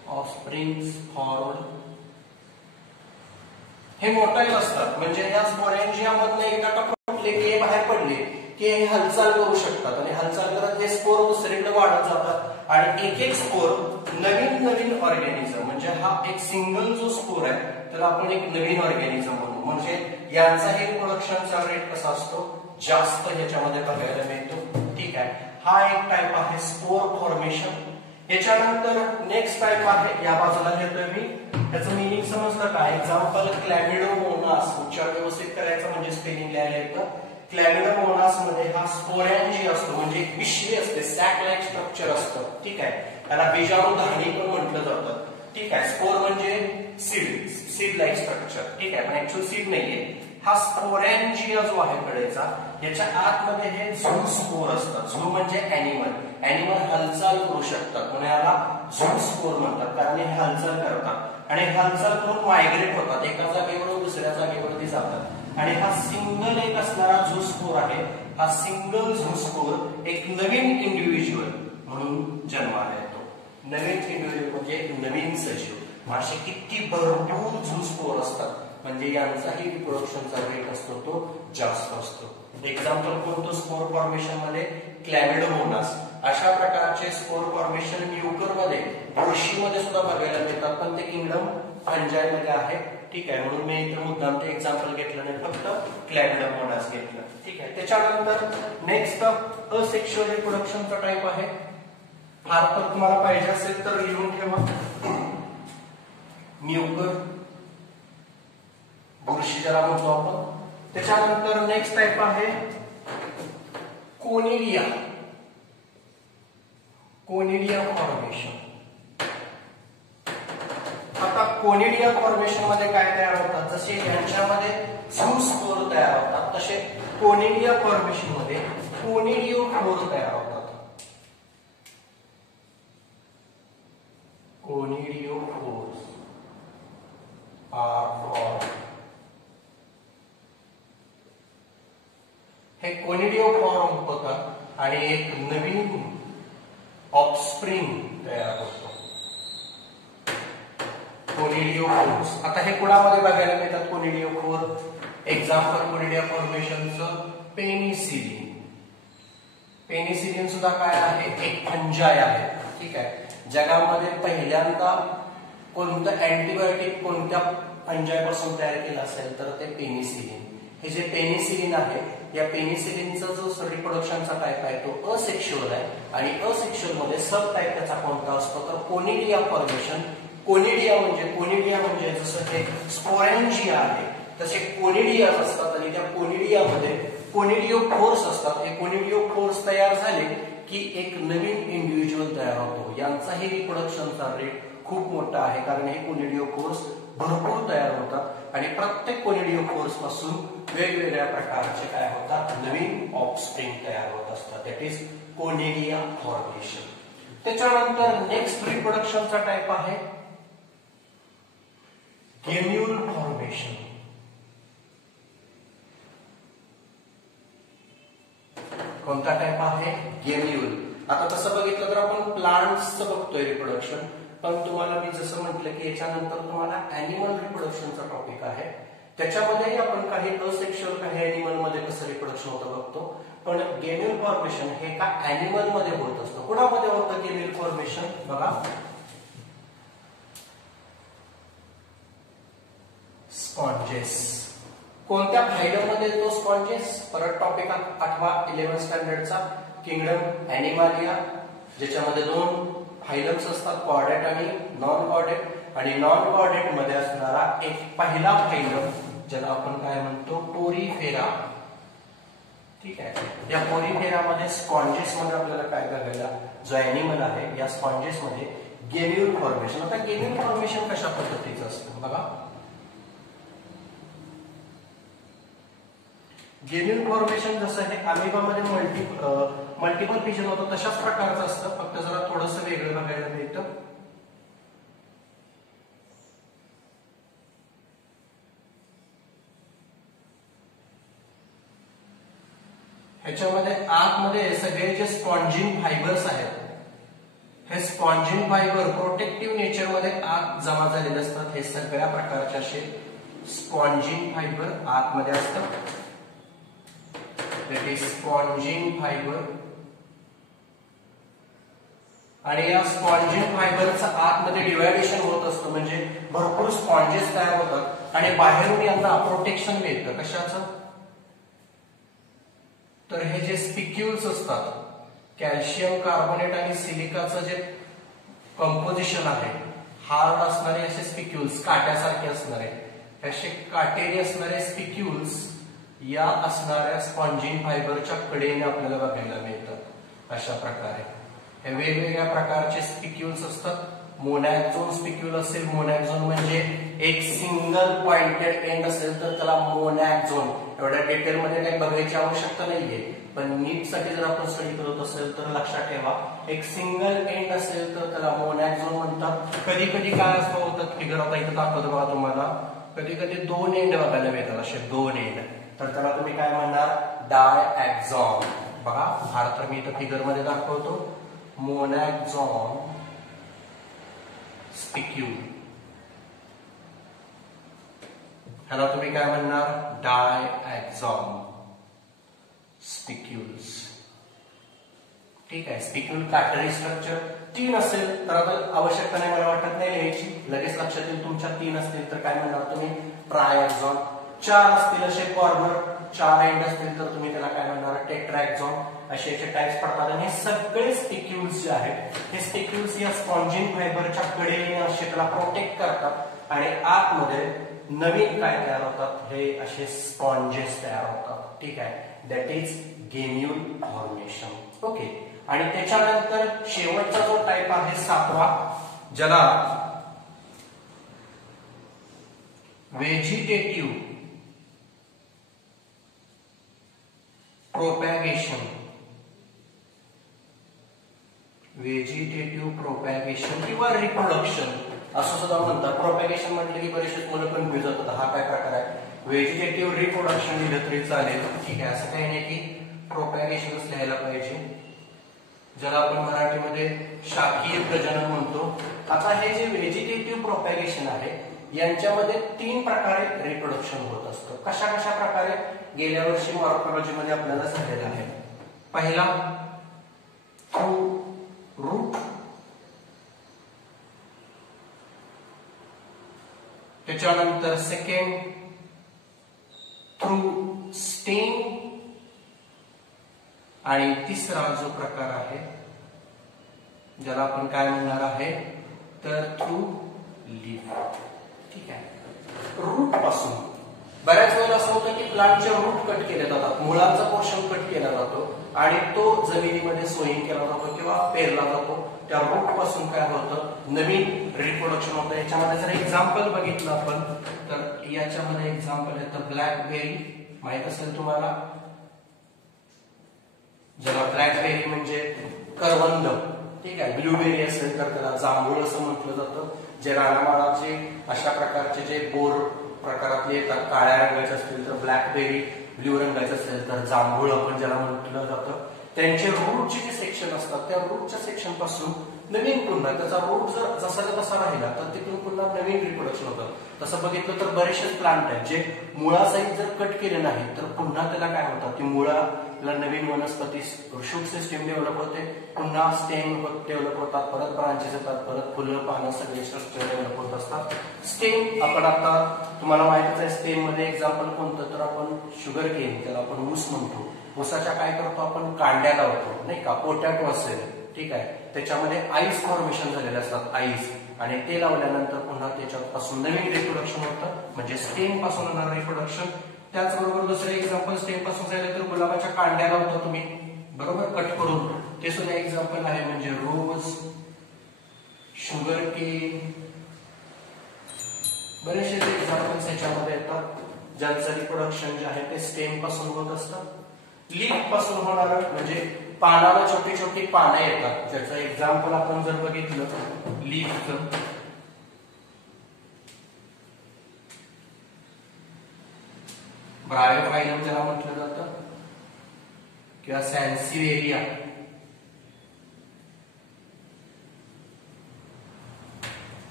ऑफस्प्रिंग्स फॉर्म हे मोटाईल असतात म्हणजे या स्पोरेंजियामधनं एकदा का फुटले की हे बाहेर पडले की हे हालचाल करू शकतात आणि हालचाल करत हे स्पोर दुसरीकडे वाढत जातात आणि एक एक स्पोर नवीन ऑर्गॅनिझम म्हणजे हा एक सिंगल जो स्पोर आहे त्याला आपण एक नवीन ऑर्गॅनिझम म्हणू म्हणजे यांचाही प्रोडक्शनचा रेट कसा असतो जास्त ह्याच्यामध्ये बघायला मिळतो ठीक आहे हा एक टाइप आहे स्पोर फॉर्मेशन याच्यानंतर नेक्स्ट टाइप आहे या बाजूला घेतोय मी त्याचं मीनिंग समजलं का एक्झाम्पल क्लॅमिडोमोनास उच्चार व्यवस्थित करायचं म्हणजे स्पेलिंग लिहायला येतं क्लॅमिडोमोनास मध्ये हा स्पोरेंजी असतो म्हणजे एक पिशवी असते सॅक लाईक स्ट्रक्चर असतं ठीक आहे त्याला बीजाणुधानी पण म्हटलं जातं ठीक आहे स्पोर म्हणजे सीड लाईक स्ट्रक्चर ठीक आहे पण ऍक्च्युअल सीड नाहीये हा स्पोरेंजिया जो आहे कडेचा याच्या आतमध्ये हे झू स्पोर असतात झू म्हणजे अॅनिमल हालचाल करू शकतात म्हणून याला झू स्पोर म्हणतात कारण हे हालचाल करतात आणि हालचाल करून मायग्रेट होतात एका जागेवरून दुसऱ्या जागेवरती जातात आणि हा सिंगल एक असणारा झू स्पोर आहे हा सिंगल झू स्पोर एक नवीन इंडिव्हिज्युअल म्हणून जन्माला येतो नवीन इंडिव्हिज्युअल म्हणजे एक नवीन सजीव असे किती भरपूर झू स्पोर असतात म्हणजे यांचाही रिप्रोडक्शनचा रेट असतो तो जास्त असतो एक्झाम्पल कोणतं स्पोर फॉर्मेशन मध्ये क्लॅमिडोमोनास अशा प्रकारचे स्पोर फॉर्मेशन म्युकर मध्ये बुरशीमध्ये सुद्धा बघायला मिळतात पण ते किंगडम फंजाई मध्ये आहे ठीक आहे म्हणून मी इथे मुद्दाम ते एक्झाम्पल घेतलं नाही फक्त क्लॅमिडोमोनास घेतलं ठीक आहे त्याच्यानंतर नेक्स्ट असेक्शुअल रिप्रोडक्शनचा टाइप आहे फार तर तुम्हाला पाहिजे असेल तर लिहून ठेवा म्युकर बुरशी शिजरा म्हणतो आपण. त्याच्यानंतर नेक्स्ट टाईप आहे कोनिडिया. Conidia formation. आता कोनिडिया फॉर्मेशन मध्ये काय तयार होतात, जसे यांच्यामध्ये झू स्पोर तयार होतात तसे कोनिडिया फॉर्मेशन मध्ये कोनिडिओफ्लोर तयार होतात. कोनिडिओफ्लोर्स आर फॉर्म. हे कोनिडिओफॉर्म होतात आणि एक नवीन ऑफस्प्रिंग तयार होतो. कोनिडिओफ्लोर्स. आता हे कुणामध्ये बघायला मिळतात कोनिडिओफ्लोर? एक्झाम्पल कोनिडिया फॉर्मेशनचं पेनिसिलिन. पेनिसिलिन सुद्धा काय आहे, एक फंजाय आहे. ठीक आहे. जगामध्ये पहिल्यांदा कोणतं अँटीबायोटिक कोणत्या फंजायपासून तयार केलं असेल तर ते पेनिसिलिन. हे जे पेनिसिलिन आहे या पेनिसिलिनचा जो रिप्रोडक्शनचा टाईप आहे तो असेक्शुअल आहे आणि असेक्शुअल मध्ये सब टाईप त्याचा कोणता असतो तर कोनिडिया फॉर्मेशन. कोनिडिया म्हणजे जसं हे स्पोरेंजिया आहे तसे कोनिडिया असतात आणि त्या कोनिडियामध्ये कोनिडिओफ्लोर्स असतात. हे कोनिडिओफ्लोर्स तयार झाले की एक नवीन इंडिव्हिज्युअल तयार होतो. यांचाही रिप्रोडक्शनचा रेट खूप मोठा आहे कारण हे कोनिडिओफ्लोर्स भरपूर तयार होतात आणि प्रत्येक कोनिडिओफ्लोर्स पासून वेगवेगळ्या प्रकारचे काय होतात, नवीन ऑफस्प्रिंग तयार होत असतात. That is conidia formation. त्याच्यानंतर नेक्स्ट रिप्रोडक्शनचा टाईप आहे गेम्यूल फॉर्मेशन. कोणता टाईप आहे, गेम्यूल. आता तसं बघितलं तर आपण प्लांट्सचं बघतोय रिप्रोडक्शन, पण तुम्हाला मी जसं म्हटलं की याच्यानंतर तुम्हाला अॅनिमल रिप्रोडक्शनचा टॉपिक आहे. त्याच्यामध्ये आपण काही असेक्शुअल काही अॅनिमल मध्ये कसं रिप्रोडक्शन होतं बघतो. पण गेम्यूल फॉर्मेशन हे का अॅनिमल मध्ये होत असतं. कुणामध्ये होतं गेम्यूल फॉर्मेशन बघा, स्पॉन्जेस. कोणत्या फायलम मध्ये तो स्पॉन्जेस? परत टॉपिक आठवा 11th स्टँडर्डचा किंगडम ॲनिमालिया, ज्याच्यामध्ये 2 फायलम्स असतात, कॉर्डेट आणि नॉन कॉर्डेट. आणि नॉन कॉर्डेट मध्ये असणारा एक पहिला फायलम ज्याला आपण काय म्हणतो, पोरीफेरा. ठीक आहे. या पोरीफेरा मध्ये स्पॉन्जेस मध्ये आपल्याला काय बघायला, जो ॲनिमल आहे या स्पॉन्जेस मध्ये गेम्यूल फॉर्मेशन. आता गेम्यूल फॉर्मेशन कशा पद्धतीचं असतं बघा. गेम्यूल फॉर्मेशन जसं हे अमिबामध्ये मल्टिपल फिजन होतं तशाच प्रकारचं असतं, फक्त जरा थोडंसं वेगळं बघायला मिळतं. ह्याच्यामध्ये आतमध्ये सगळे जे स्पॉन्जिन फायबर्स आहेत, हे स्पॉन्जिन फायबर प्रोटेक्टिव्ह नेचर मध्ये आत जमा झालेले असतात. हे सगळ्या प्रकारचे असे स्पॉन्जिन फायबर आतमध्ये असतात. Spongin fibre. आणि या स्पॉन्जिन फायबरचं आतमध्ये डिवायडेशन होत असतं, म्हणजे भरपूर स्पॉन्जेस तयार होतात आणि बाहेरून यांना प्रोटेक्शन मिळतं. कशाचं? तर हे जे स्पिक्युल्स असतात, कॅल्शियम कार्बोनेट आणि सिलिकाचं जे कंपोजिशन आहे, हार्ड असणारे असे स्पिक्युल्स, काट्यासारखे असणारे असे काटेरी असणारे स्पिक्युल्स या असणाऱ्या स्पॉन्जिन फायबरच्या कडेने आपल्याला बघायला मिळतात. अशा प्रकारे हे वेगवेगळ्या प्रकारचे स्पिक्युल्स असतात. मोनॅक्झोन स्पिक्युल असेल, मोनॅक्झोन म्हणजे एक सिंगल पॉइंटेड एंड असेल तर त्याला मोनॅक्झोन. एवढ्या डिटेल मध्ये काही बघायची आवश्यकता नाहीये, पण नीट साठी जर आपण स्टडी करत असेल तर लक्षात ठेवा, एक सिंगल एंड असेल तर त्याला मोनॅक्झोन म्हणतात. कधी कधी काय असं होतं, फिगर आता इथं दाखवतो बघा तुम्हाला, कधी कधी 2 एंड बघायला मिळतात, असे 2 एंड, तर त्याला तुम्ही काय म्हणणार, डायॲक्झॉन. बघा फार तर मी इथं फिगर मध्ये दाखवतो, मोनॅक्झॉन स्पिक्यूल. ह्याला तुम्ही काय म्हणणार, डायॲक्झॉन स्पिक्यूल्स. ठीक आहे. स्पिक्यूल काटरी स्ट्रक्चर 3 असेल तर आता आवश्यकता नाही, मला वाटत नाही लिहायची, लगेच लक्षात येईल तुमच्या. 3 असतील तर काय म्हणणार तुम्ही, ट्रायॲक्झॉन. 4 असतील असे कॉर्नर, 4 एंड असतील तर तुम्ही त्याला काय म्हणणार, टेट्रॅक्झॉन. असे टाइप्स पडतात. आणि हे सगळे स्पिक्युल्स जे आहेत, हे स्पिक्युल्स या स्पॉन्जिन फायबरच्या कडेने असे त्याला प्रोटेक्ट करतात आणि आतमध्ये नवीन काय तयार होतात, हे असे स्पॉन्जेस तयार होतात. ठीक आहे, that is gemmule formation. Okay, आणि त्याच्यानंतर शेवटचा जो टाइप आहे 7वा, ज्याला व्हेजिटेटिव्ह प्रोपॅगेशन, व्हेजिटेटिव्ह प्रोपॅगेशन किंवा रिप्रोडक्शन असं सुद्धा म्हणतात. प्रोपॅगेशन म्हटलं की बरेचसे मुलं कन्फ्युज होतात, हा काय प्रकार आहे. व्हेजिटेटिव्ह रिप्रोडक्शन लिहिलं तरी चालेल. ठीक आहे, असं काही नाही की प्रोपॅगेशनच लिहायला पाहिजे, ज्याला आपण मराठीमध्ये शाकीय प्रजनन म्हणतो. आता हे जे व्हेजिटेटिव्ह प्रोपॅगेशन आहे यांच्यामध्ये 3 प्रकारे रिप्रोडक्शन होत असतं. कशा कशा प्रकारे गेल्या वर्षी मॉर्फॉलॉजी मध्ये आपल्याला सांगितलं आहे. पहिला थ्रू रूट, त्याच्यानंतर सेकंड थ्रू स्टेम, आणि तिसरा जो प्रकार आहे ज्याला आपण काय म्हणणार आहे तर थ्रू लीफ. ठीक आहे, रूट पासून बऱ्याच वेळेला असं होतं की प्लांटचे रूट कट केले जातात, मुळाचा पोर्शन कट केला जातो आणि तो जमिनीमध्ये सोईंग केला जातो किंवा पेरला जातो. त्या रूट पासून काय होतं, नवीन रिप्रोडक्शन होतं. याच्यामध्ये जर एक्झाम्पल बघितलं आपण तर याच्यामध्ये एक्झाम्पल येतं ब्लॅकबेरी, माहित असेल तुम्हाला, ज्याला ब्लॅकबेरी म्हणजे करवंद. ठीक आहे, ब्लूबेरी असेल तर त्याला जांभूळ असं म्हटलं जातं. जे रानमाळाचे अशा प्रकारचे जे बोर प्रकारातले येतात, काळ्या रंगाचे असतील तर ब्लॅकबेरी, ब्ल्यू रंगाचे असेल तर जांभूळ आपण ज्याला म्हटलं जातं. त्यांचे रूटचे जे सेक्शन असतात त्या रूटच्या सेक्शन पासून नवीन पुन्हा त्याचा रूट जर जसा तसा राहिला तर तिथून पुन्हा नवीन रिप्रोडक्शन होतं. तसं बघितलं तर बरेचसे प्लांट आहेत जे मुळासहित जर कट केले नाही तर पुन्हा त्याला काय होतं, ती मुळाला नवीन वनस्पती शूट सिस्टीम डेव्हलप होते, पुन्हा स्टेम डेव्हलप होतात, परत ब्रांचेस येतात, परत फुलं पानं सगळे स्ट्रक्चर डेव्हलप होत असतात. स्टेम आपण आता तुम्हाला माहितीच आहे, स्टेम मध्ये एक्झाम्पल कोणतं तर आपण शुगर केन, त्याला आपण ऊस म्हणतो. ऊसाच्या काय करतो आपण, कांड्या लावतो नाही का, पोटॅटो असेल. ठीक आहे, त्याच्यामध्ये आईस फॉर्मेशन झालेले असतात, आईस, आणि ते लावल्यानंतर पुन्हा त्याच्यापासून नवीन रिप्रोडक्शन होतं, म्हणजे स्टेम पासून होणार रिप्रोडक्शन. त्याचबरोबर दुसरे एक्झाम्पल स्टेम पासून झाले तर गुलाबाच्या कांड्या लावता तुम्ही, बरोबर, कट करून, ते सुद्धा एक्झाम्पल आहे. म्हणजे रोज, शुगर केन, बरेचसे एक्झाम्पल्स याच्यामध्ये येतात ज्यांचं रिप्रोडक्शन जे आहे ते स्टेम पासून होत असतं. लीफ पासून होणार म्हणजे पानाला छोटी छोटी पानं येतात, ज्याचं एक्झाम्पल आपण जर बघितलं लीफचं, ब्रायोफायलम ज्याला म्हटलं जातं किंवा सॅन्सिवेरिया.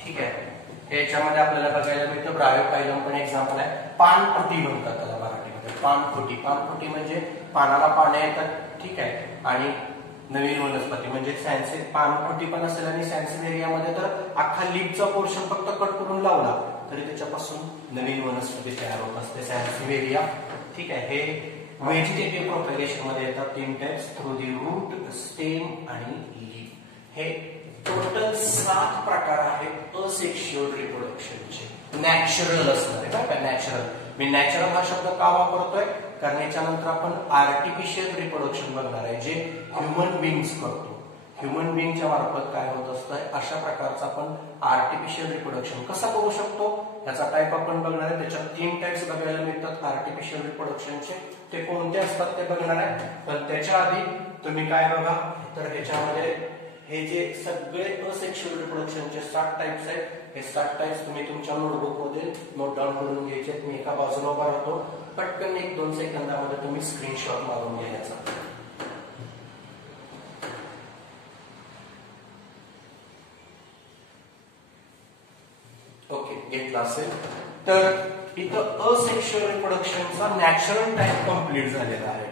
ठीक आहे, याच्यामध्ये आपल्याला बघायला मिळतं ब्रायोफायलम पण एक्झाम्पल आहे. पानफुटी म्हणतात त्याला मराठीमध्ये, पानफुटी. पानफुटी म्हणजे पानाला पाने येतात. ठीक आहे, आणि नवीन वनस्पती म्हणजे पानफुटी पण असेल, आणि सॅन्सिवेरियामध्ये तर अख्खा लीफचा पोर्शन फक्त कट करून लावला तरी त्याच्यापासून नवीन वनस्पती तयार होत असते, सॅन्सिवेरिया. ठीक आहे, हे व्हेजिटेटिव्ह प्रोपॅगेशन मध्ये येतात 3 types, through the root, stem आणि लीफ. हे टोटल 7 प्रकार आहेत असेक्शुअल रिप्रोडक्शनचे, नॅचरल असणारे. बरं का, नॅचरल. मी नॅचरल हा शब्द का वापरतोय, कारण याच्यानंतर आपण आर्टिफिशियल रिप्रोडक्शन बघणार आहे, जे ह्युमन बिंग्स करतो. ह्युमन बिंगच्या मार्फत काय होत असतं, अशा प्रकारचं आपण आर्टिफिशियल रिप्रोडक्शन कसं करू शकतो याचा टाइप आपण बघणार आहे. त्याच्यात 3 टाइप्स बघायला मिळतात आर्टिफिशियल रिप्रोडक्शनचे. ते कोणते असतात ते बघणार आहे. पण त्याच्या आधी तुम्ही काय बघा, तर ह्याच्यामध्ये हे जे सगळे असेक्शुअल रिप्रोडक्शनचे 7 टाइप्स आहेत, हे 7 टाइप्स तुम्ही तुमच्या नोटबुक मध्ये नोट डाऊन करून घ्यायचे. मी एका बाजूला उभा राहतो, पटकन 1-2 सेकंदामध्ये तुम्ही स्क्रीनशॉट मारून घ्यायचा. ओके, घेतला असेल तर इथं असेक्शुअल रिप्रोडक्शनचा नॅचरल टाइप कंप्लीट झालेला आहे.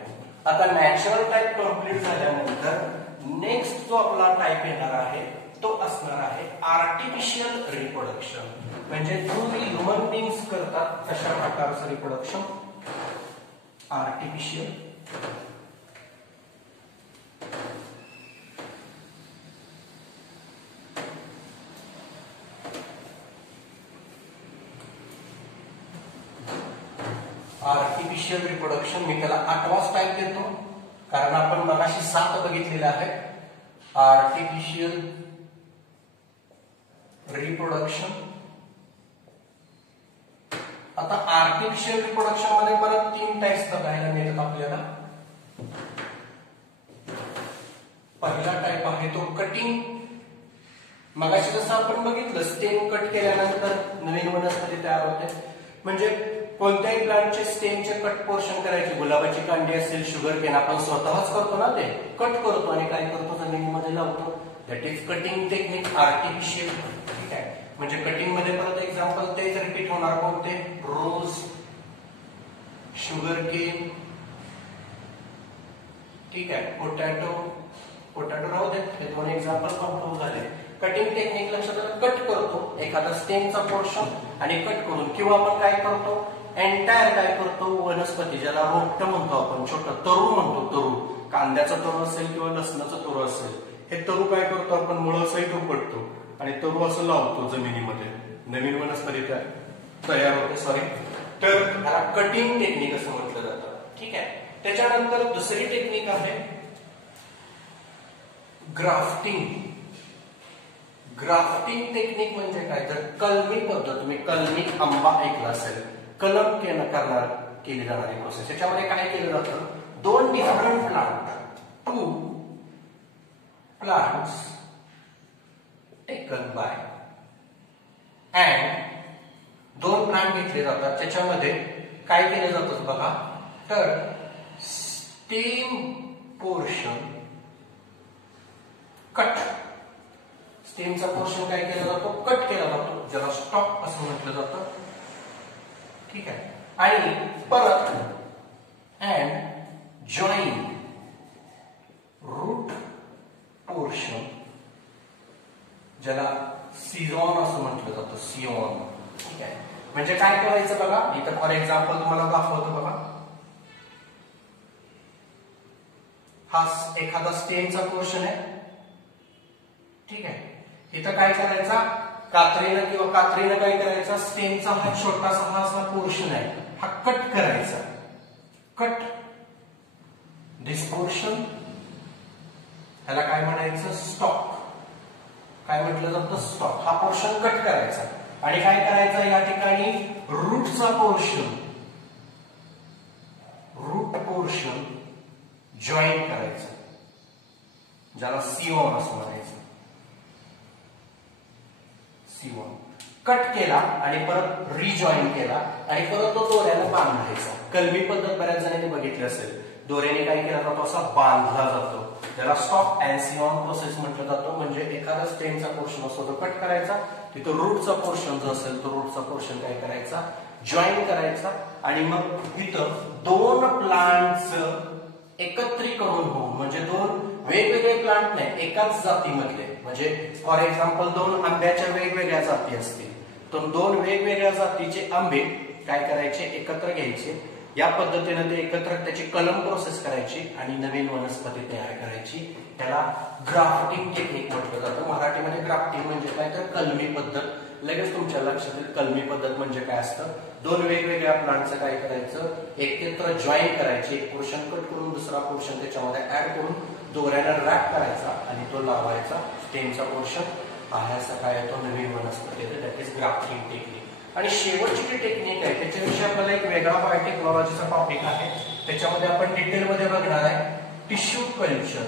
आता नॅचरल टाइप कंप्लीट झाल्यानंतर नेक्स्ट जो आपला टाइप येणार आहे तो असणार आहे आर्टिफिशियल रिप्रोडक्शन. म्हणजे तुम्ही ह्युमन बिंग्स करतात तशा प्रकारचं रिप्रोडक्शन आर्टिफिशियल. Artificial reproduction. मी त्याला 8वा टाईप देतो कारण आपण मगाशी 7 बघितलेले आहे. Artificial reproduction. आता आर्टिफिशियल रिप्रोडक्शन मध्ये परत 3 टाइप्स बघायला मिळतात आपल्याला. पहिला टाइप आहे तो कटिंग. मगाशी जसं आपण बघितलं स्टेम कट केल्यानंतर नवीन वनस्पती तयार होते. म्हणजे कोणत्याही प्लांटचे स्टेमचे कट पोर्शन करायचे. गुलाबाची कांडी असेल, शुगर केन आपण स्वतःच करतो ना, ते कट करतो आणि काय करतो जमिनीमध्ये लावतो. That is cutting technique artificial. ठीक आहे. म्हणजे कटिंग मध्ये परत एक्झाम्पल तेच रिपीट होणार. कोणते? रोज, शुगर केन, ठीक आहे, पोटॅटो. पोटॅटो राहू दे, हे 2 एक्झाम्पल कॉम्प्रोज झाले. कटिंग टेक्निक लक्षात आलं. कट करतो एखादा स्टेमचा पोर्शन आणि कट करून, किंवा आपण काय करतो एंटायर काय करतो वनस्पती ज्याला रोपट म्हणतो आपण, छोटं तरू म्हणतो. तरू कांद्याचा तरू असेल किंवा लसणाचा तरू असेल, हे तरू काय करतो आपण मुळासहित उपटतो आणि तरू असं लावतो जमिनीमध्ये. नवीन वनस्पती तयार होते. सॉरी, तर ह्याला कटिंग टेक्निक असं म्हटलं जातं. ठीक आहे. त्याच्यानंतर दुसरी टेक्निक आहे ग्राफ्टिंग. ग्राफ्टिंग टेक्निक म्हणजे काय? तर कलमी पद्धत. तुम्ही कलमी आंबा ऐकला असेल. कलम केली जाणारी प्रोसेस. याच्यामध्ये काय केलं जातं? 2 different plant, 2 plants taken by and 2 plant घेतले जातात. त्याच्यामध्ये काय केलं जातं बघा. तर स्टेम पोर्शन कट. स्टेमचा पोर्शन काय केला जातो? कट केला जातो, ज्याला स्टॉक असं म्हटलं जातं. ठीक आहे. आणि परत अँड जॉईन रूट पोर्शन, ज्याला सीझॉन असं म्हटलं जातं. सीओन. ठीक आहे. म्हणजे काय करायचं बघा. इथं फॉर एक्झाम्पल तुम्हाला दाखवतो बघा. हा एखादा स्टेमचा पोर्शन आहे. ठीक आहे. इथं काय करायचा? कात्रीनं किंवा कात्रीनं काय करायचा? स्टेमचा हा छोटासा हा असा पोर्शन आहे, हा कट करायचा. कट दिस पोर्शन, ह्याला काय म्हणायचं? स्टॉक. काय म्हटलं जातं? स्टॉक. हा पोर्शन कट करायचा आणि काय करायचं या ठिकाणी? रूटचा पोर्शन, रूट पोर्शन जॉईन करायचं, ज्याला सीओन असं म्हणायचं. सीओन कट केला आणि परत रिजॉईन केला आणि परत तो दोऱ्यानं बांधायचा. कलमी पद्धत बऱ्याच जणांनी बघितली असेल. दोऱ्याने काय केला जातो? असा बांधला जातो, त्याला स्टॉक अँड सीओन प्रोसेस म्हटलं जातं. म्हणजे एखादा स्टेमचा पोर्शन असतो तो कट करायचा, तिथं रूटचा पोर्शन जो असेल तो रूटचा पोर्शन काय करायचा? जॉईन करायचा. आणि मग इथं 2 प्लांटचं एकत्रीकरण होऊन, म्हणजे 2 वेगवेगळे प्लांट नाही, एकाच जातीमधले. म्हणजे फॉर एक्झाम्पल 2 आंब्याच्या वेगवेगळ्या जाती असतील, तर 2 वेगवेगळ्या जातीचे आंबे काय करायचे? एकत्र घ्यायचे. या पद्धतीने ते एकत्र त्याची कलम प्रोसेस करायची आणि नवीन वनस्पती तयार करायची. त्याला ग्राफ्टिंग टेक्निक म्हटलं जातं. मराठीमध्ये ग्राफ्टिंग म्हणजे काय? तर कलमी पद्धत. लगेच तुमच्या लक्षात येईल कलमी पद्धत म्हणजे काय असतं. 2 वेगवेगळ्या प्लांटचं काय करायचं? एकत्र जॉईन करायचे. एक पोर्शन कट करून दुसरा पोर्शन त्याच्यामध्ये ऍड करून दोऱ्यानं रॅप करायचा आणि तो लावायचा. स्टेमचा पोर्शन पाहायचा काय येतो? नवीन वनस्पती. That is grafting technique. आणि शेवटची जी टेक्निक आहे त्याच्याविषयी आपल्याला एक वेगळा बायोटेक्नॉलॉजीचा टॉपिक आहे, त्याच्यामध्ये आपण डिटेलमध्ये बघणार आहे tissue culture.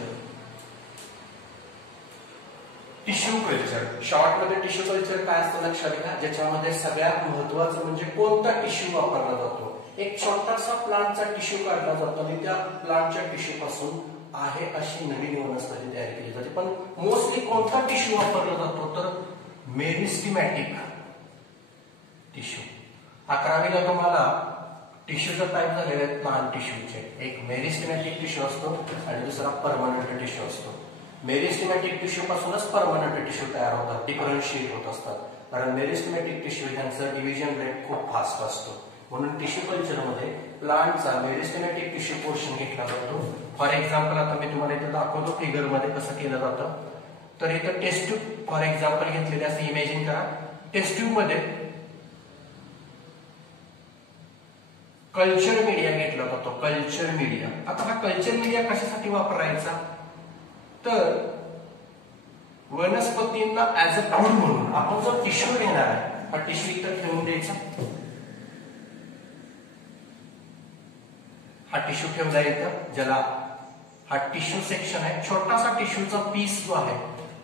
Tissue culture short मध्ये टिश्यू कल्चर काय असतं लक्षात घ्या. ज्याच्यामध्ये सगळ्यात महत्वाचं म्हणजे कोणता टिश्यू वापरला जातो. एक छोटासा प्लांटचा टिश्यू काढला जातो आणि त्या प्लांटच्या टिश्यू पासून आहे अशी नवीन वनस्पती तयार केली जाते. पण मोस्टली कोणता टिश्यू वापरला जातो? तर मेरिस्टिमॅटिक टिश्यू. 11वीला तुम्हाला टिश्यूचा टाईप झालेले आहेत प्लांट टिश्यूचे. एक मेरिस्टिमॅटिक टिश्यू असतो आणि दुसरा परमनंट टिश्यू असतो. मेरिस्टिमॅटिक टिश्यू पासूनच परमनंट टिश्यू तयार होतात, डिफरन्शिएट होत असतात. कारण मेरिस्टिमॅटिक टिश्यू ह्यांचं डिव्हिजन रेट खूप फास्ट असतो. म्हणून टिश्यू कल्चरमध्ये प्लांटचा मेरिस्टिमॅटिक टिश्यू पोर्शन घेतला जातो. फॉर एक्झाम्पल आता मी तुम्हाला इथे दाखवतो फिगरमध्ये कसं केलं जातं. तर इथं टेस्ट ट्यूब फॉर एक्झाम्पल घेतलेले असं इमॅजिन करा. टेस्ट ट्यूब मध्ये कल्चर मीडिया घेतला जातो, कल्चर मीडिया. आता हा कल्चर मीडिया कशासाठी वापरायचा, तर वनस्पतींना ऍज अ फूड म्हणून आपण जो टिश्यू घेणार आहे, हा टिश्यू इथं ठेवून द्यायचा. हा टिश्यू ठेवला इथं, ज्याला हा टिश्यू सेक्शन आहे. छोटासा टिश्यूचा पीस जो आहे,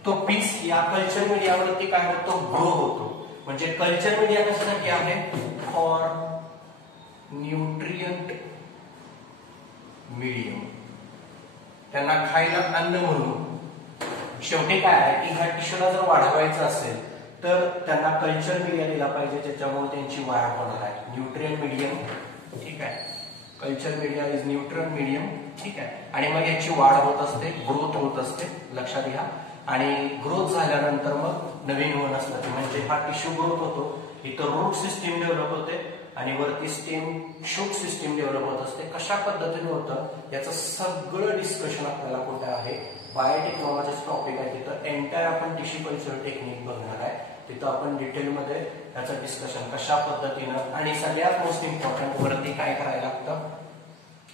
तो पीस या कल्चर मीडियावरती काय होतो, ग्रो होतो. म्हणजे कल्चर मीडिया कशासाठी आहे, फॉर न्यूट्रिएंट मीडियम, त्यांना खायला अन्न म्हणून. शेवटी काय आहे की ह्या टिश्यूला जर वाढवायचं असेल तर त्यांना कल्चर मीडिया दिला पाहिजे, ज्याच्यामुळे त्यांची वाढ होणार आहे. न्यूट्रिएंट मीडियम, ठीक आहे. Culture media is nutrient medium, ठीक आहे. आणि मग याची वाढ होत असते, ग्रोथ होत असते, लक्षात घ्या. आणि ग्रोथ झाल्यानंतर मग नवीन वनस्पती म्हणजे हा टिश्यू ग्रोथ होतो. इथं रूट सिस्टीम डेव्हलप होते आणि वरती स्टेम शूट सिस्टीम डेव्हलप होत असते. कशा पद्धतीने होतं याचं सगळं डिस्कशन आपल्याला कुठे आहे, बायोटेक्नॉलॉजीचं टॉपिक आहे. तिथं एंटायर आपण टिश्यू कल्चर टेक्निक बघणार आहे. तिथं आपण डिटेलमध्ये याचं डिस्कशन कशा पद्धतीनं, आणि सगळ्यात मोस्ट इम्पॉर्टंट वरती काय करायला लागतं,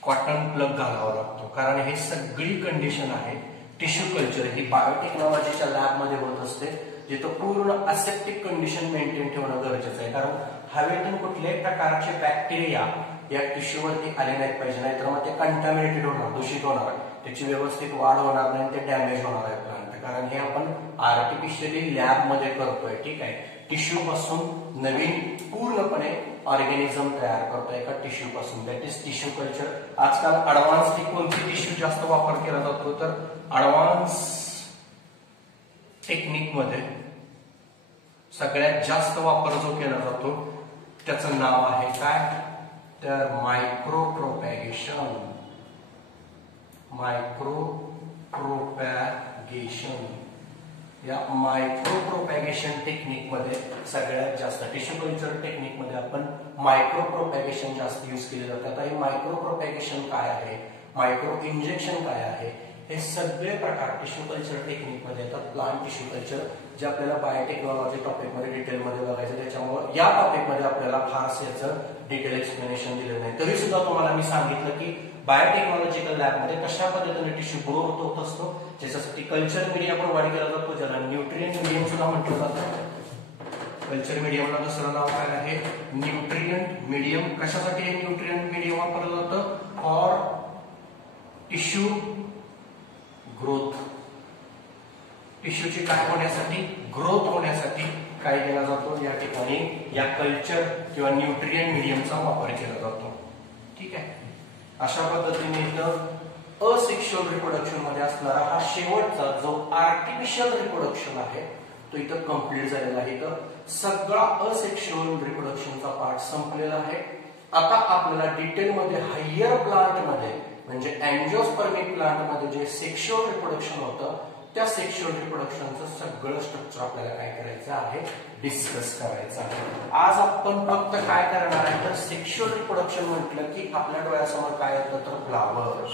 कॉटन प्लग घालावा लागतो. कारण हे सगळी कंडिशन आहे टिश्यू कल्चर ही बायोटेक्नॉलॉजीच्या लॅबमध्ये होत असते, जिथं पूर्ण असेप्टिक कंडिशन मेंटेन ठेवणं गरजेचं आहे. कारण हवेतून कुठल्याही प्रकारचे बॅक्टेरिया या टिश्यूवरती आले नाहीत पाहिजे, नाहीतर मग ते कंटॅमिनेटेड होणार, दूषित होणार, त्याची व्यवस्थित वाढ होणार नाही, ते डॅमेज होणार आहे प्लांट. कारण हे आपण आर्टिफिशियली लॅबमध्ये करतोय, ठीक आहे. टिश्यू पासून नवीन पूर्णपणे ऑर्गॅनिझम तयार करतोय एका टिश्यू पासून, दॅट इज टिश्यू कल्चर. आजकाल ऍडव्हान्स कोणती टिश्यू जास्त वापर केला जातो, तर ऍडव्हान्स टेक्निक मध्ये सगळ्यात जास्त वापर जो केला जातो त्याचं नाव आहे काय, तर मायक्रो प्रोपॅगेशन. मायक्रो प्रोपॅगेशन, या मायक्रो प्रोपॅगेशन टेक्निक मध्ये सगळ्यात जास्त टिश्यू कल्चर टेक्निक मध्ये आपण मायक्रो प्रोपॅगेशन जास्त यूज केले जाते. आता हे मायक्रो प्रोपॅगेशन काय आहे, मायक्रो इंजेक्शन काय आहे, हे सगळे प्रकार टिश्यू कल्चर टेक्निक मध्ये येतात. प्लांट टिश्यू कल्चर जे आपल्याला बायोटेक्नॉलॉजी टॉपिक मध्ये डिटेलमध्ये बघायचं, त्याच्यामुळे या टॉपिक मध्ये आपल्याला फारसं याचं डिटेल एक्सप्लेनेशन दिलं नाही. तरी सुद्धा तुम्हाला मी सांगितलं की बायोटेक्नॉलॉजिकल लॅबमध्ये कशा पद्धतीने टिश्यू ग्रो होत असतो, ज्याच्यासाठी कल्चर मीडिया प्रोव्हाइड केला जातो, ज्याला न्यूट्रिएंट मीडियम सुद्धा म्हटलं जातं. कल्चर मीडियमला दुसरं नाव काय आहे, न्यूट्रिएंट मीडियम. कशासाठी हे न्यूट्रिएंट मीडियम वापरलं जातं, फॉर टिश्यू ग्रोथ. टिश्यूची काय होण्यासाठी, ग्रोथ होण्यासाठी काय केला जातो, या ठिकाणी या कल्चर किंवा न्यूट्रिएंट मीडियमचा वापर केला जातो, ठीक आहे. अशा पद्धतीने इथं असेक्शुअल रिप्रोडक्शन मध्ये असणारा हा शेवटचा जो आर्टिफिशियल रिप्रोडक्शन आहे तो इथं कंप्लीट झालेला आहे. इथं सगळा असेक्शुअल रिप्रोडक्शनचा पार्ट संपलेला आहे. आता आपल्याला डिटेलमध्ये हायर प्लांट मध्ये म्हणजे अँजिओस्पर्मिक प्लांट मध्ये जे सेक्शुअल रिप्रोडक्शन होतं, त्या सेक्शुअल रिप्रोडक्शनचं सगळं स्ट्रक्चर आपल्याला काय करायचं आहे, डिस्कस करायचं आहे. आज आपण फक्त काय करणार आहे, तर सेक्शुअल रिप्रोडक्शन म्हटलं की आपल्या डोळ्यासमोर काय येतं, तर फ्लावर.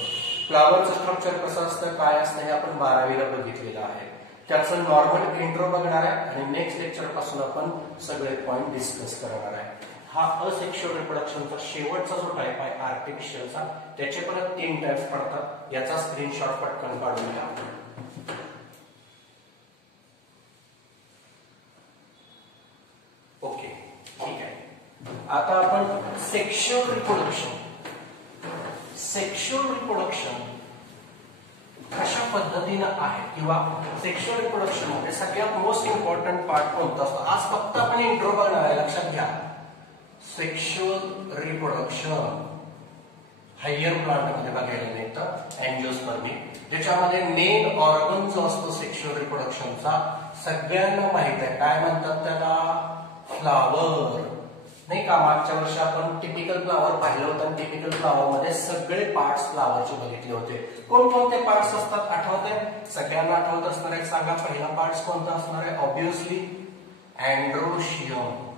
फ्लावरचं स्ट्रक्चर कसं असतं, काय असतं, हे आपण 12वीला बघितलेलं आहे. त्याचं नॉर्मल इंट्रो बघणार आहे आणि नेक्स्ट लेक्चर पासून आपण सगळे पॉइंट डिस्कस करणार आहे. हा असेक्शुअल रिप्रोडक्शनचा शेवटचा जो टाइप आहे आर्टिफिशियलचा, त्याचे परत 3 टाइप्स पडतात. याचा स्क्रीनशॉट पटकन काढून घ्या. ओके, ठीक आहे. आता आपण सेक्शुअल रिप्रोडक्शन कशा पद्धतीनं आहे किंवा सेक्शुअल रिप्रोडक्शन मध्ये सगळ्यात मोस्ट इम्पॉर्टंट पार्ट कोणता असतो, आज फक्त आपण इंट्रो बघणार आहे, लक्षात घ्या. सेक्शुअल रिप्रोडक्शन हायर प्लांट मध्ये बघायला मिळतं, अँजिओस्पर्मिक, ज्याच्यामध्ये मेन ऑर्गन जो असतो सेक्शुअल रिप्रोडक्शनचा सगळ्यांना माहित आहे, काय म्हणतात त्याला, फ्लावर, नाही का. मागच्या वर्षी आपण टिपिकल फ्लावर पाहिलं होतं आणि टिपिकल फ्लावर मध्ये सगळे पार्ट्स फ्लावरचे बघितले होते. कोणकोणते पार्ट्स असतात आठवत आहे, सगळ्यांना आठवत असणार आहे, सांगा. पहिला पार्ट्स कोणता असणार आहे, ऑब्विसली अँड्रोशियम,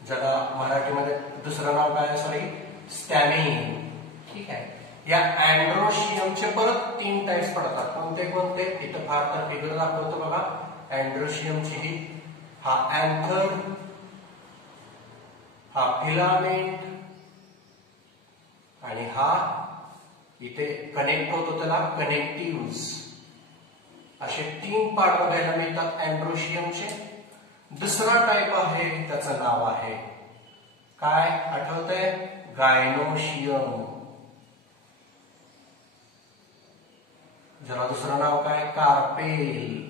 ज्याला मराठीमध्ये दुसरं नाव काय आहे, सॉरी, स्टॅमिन, ठीक आहे. या अँड्रोशियमचे परत 3 टाइप्स पडतात. कोणते कोणते, इथं फार तर फिगर दाखवतो बघा. अँड्रोशियमची ही हा अँथर हा फिलामेंट आणि हा इथे कनेक्ट होतो त्याला कनेक्टिव्ह. असे 3 पार्ट बघायला मिळतात अँड्रोशियमचे. दुसरा टाइप आहे त्याचं नाव आहे काय आठवतंय? गायनोशियम. जरा दुसरं नाव काय? कार्पेल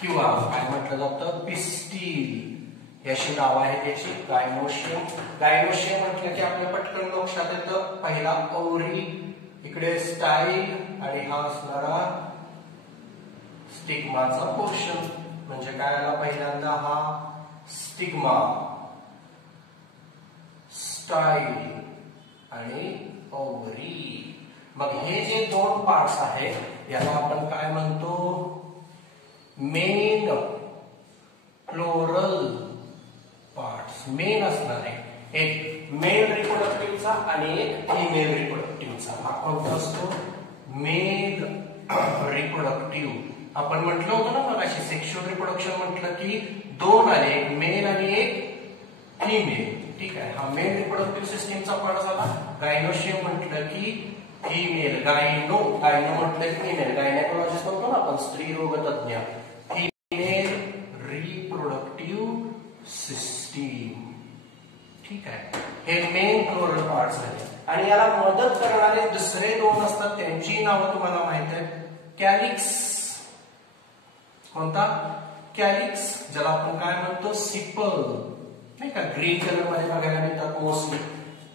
किंवा काय म्हटलं जातं? पिस्टील. याची नाव आहे त्याची. गायनोशियम. गायनोशियम म्हटलं की आपल्या पटकन लक्षात येतं पहिला ओव्हरी, इकडे स्टाईल आणि हा असणारा स्टिग्माचा पोर्शन. म्हणजे काय आला पहिल्यांदा? हा स्टिग्मा, स्टाईल आणि ओव्हरी. मग हे जे 2 पार्ट्स आहेत याला आपण काय म्हणतो? Main floral parts. मेन असणार आहे एक मेल रिप्रोडक्टिव्हचा आणि एक फिमेल रिप्रोडक्टिव्हचा. हा कोणता असतो? Male reproductive. आपण म्हटलं होतं ना मगाशी सेक्शुअल रिप्रोडक्शन म्हटलं की 2 आले, एक मेल आणि एक फिमेल. ठीक आहे. हा मेल रिप्रोडक्टिव्ह सिस्टीमचा पार्ट झाला. गायनोशियम म्हटलं की फिमेल. गायनो म्हटलं की फिमेल. गायनेकोलॉजिस्ट म्हणतो ना आपण, स्त्री रोग तज्ञ. Female reproductive system. ठीक आहे. हे मेन फ्लोरल पार्ट्स आहेत. आणि याला मदत करणारे दुसरे 2 असतात, त्यांची नावं तुम्हाला माहित आहेत. कॅलिक्स. कोणता? कॅलिक्स. ज्याला आपण काय म्हणतो? सिपल. नाही का? ग्रीन कलर मध्ये बघायला मिळतात मोस्टली.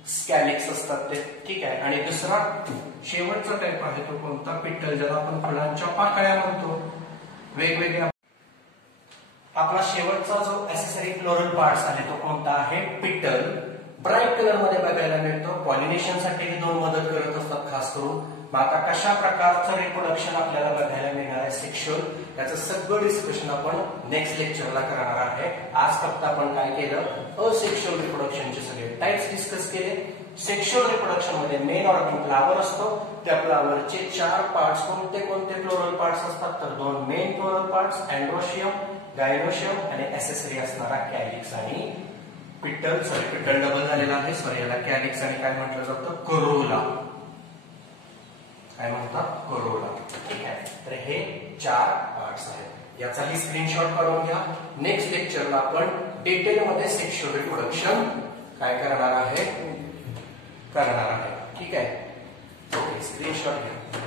स्कॅलिक्स असतात ते. ठीक आहे. आणि दुसरा शेवटचा टाइप आहे तो कोणता? पिटल. ज्याला आपण फुलांच्या पाकळ्या म्हणतो. वेगवेगळ्या. आपला शेवटचा जो ऍक्सेसरी फ्लोरल पार्ट्स आहे तो कोणता आहे? पिटल. ब्राईट कलर मध्ये बघायला मिळतो. पॉलिनेशन साठी हे 2 मदत करत असतात खास करून. मग आता कशा प्रकारचं रिप्रोडक्शन आपल्याला बघायला मिळणार आहे सेक्शुअल, त्याचं सगळं डिस्कशन आपण नेक्स्ट लेक्चरला करणार आहे. आज फक्त आपण काय केलं? असेक्शुअल रिप्रोडक्शनचे सगळे टाइप्स डिस्कस केले. सेक्शुअल रिप्रोडक्शन मध्ये मेन ऑर्गन फ्लावर असतो. त्या फ्लावरचे 4 पार्ट्स कोणते कोणते फ्लोरल पार्ट्स असतात? तर 2 main floral parts androecium, gynoecium आणि ऍक्सेसरी असणारा कॅलिक्स आणि पिटल. सॉरी, पिटल डबल झालेला आहे. सॉरी, याला कॅलिक्स आणि काय म्हटलं जातं? कोरोला. काय म्हणतात? कोरोला. ठीक आहे. तर हे 4 पार्ट्स आहेत. याचाही स्क्रीनशॉट काढून घ्या. नेक्स्ट लेक्चरला आपण डिटेलमध्ये सेक्शुअल रिप्रोडक्शन काय करणार आहे? ठीक आहे. ओके, स्क्रीनशॉट घ्या.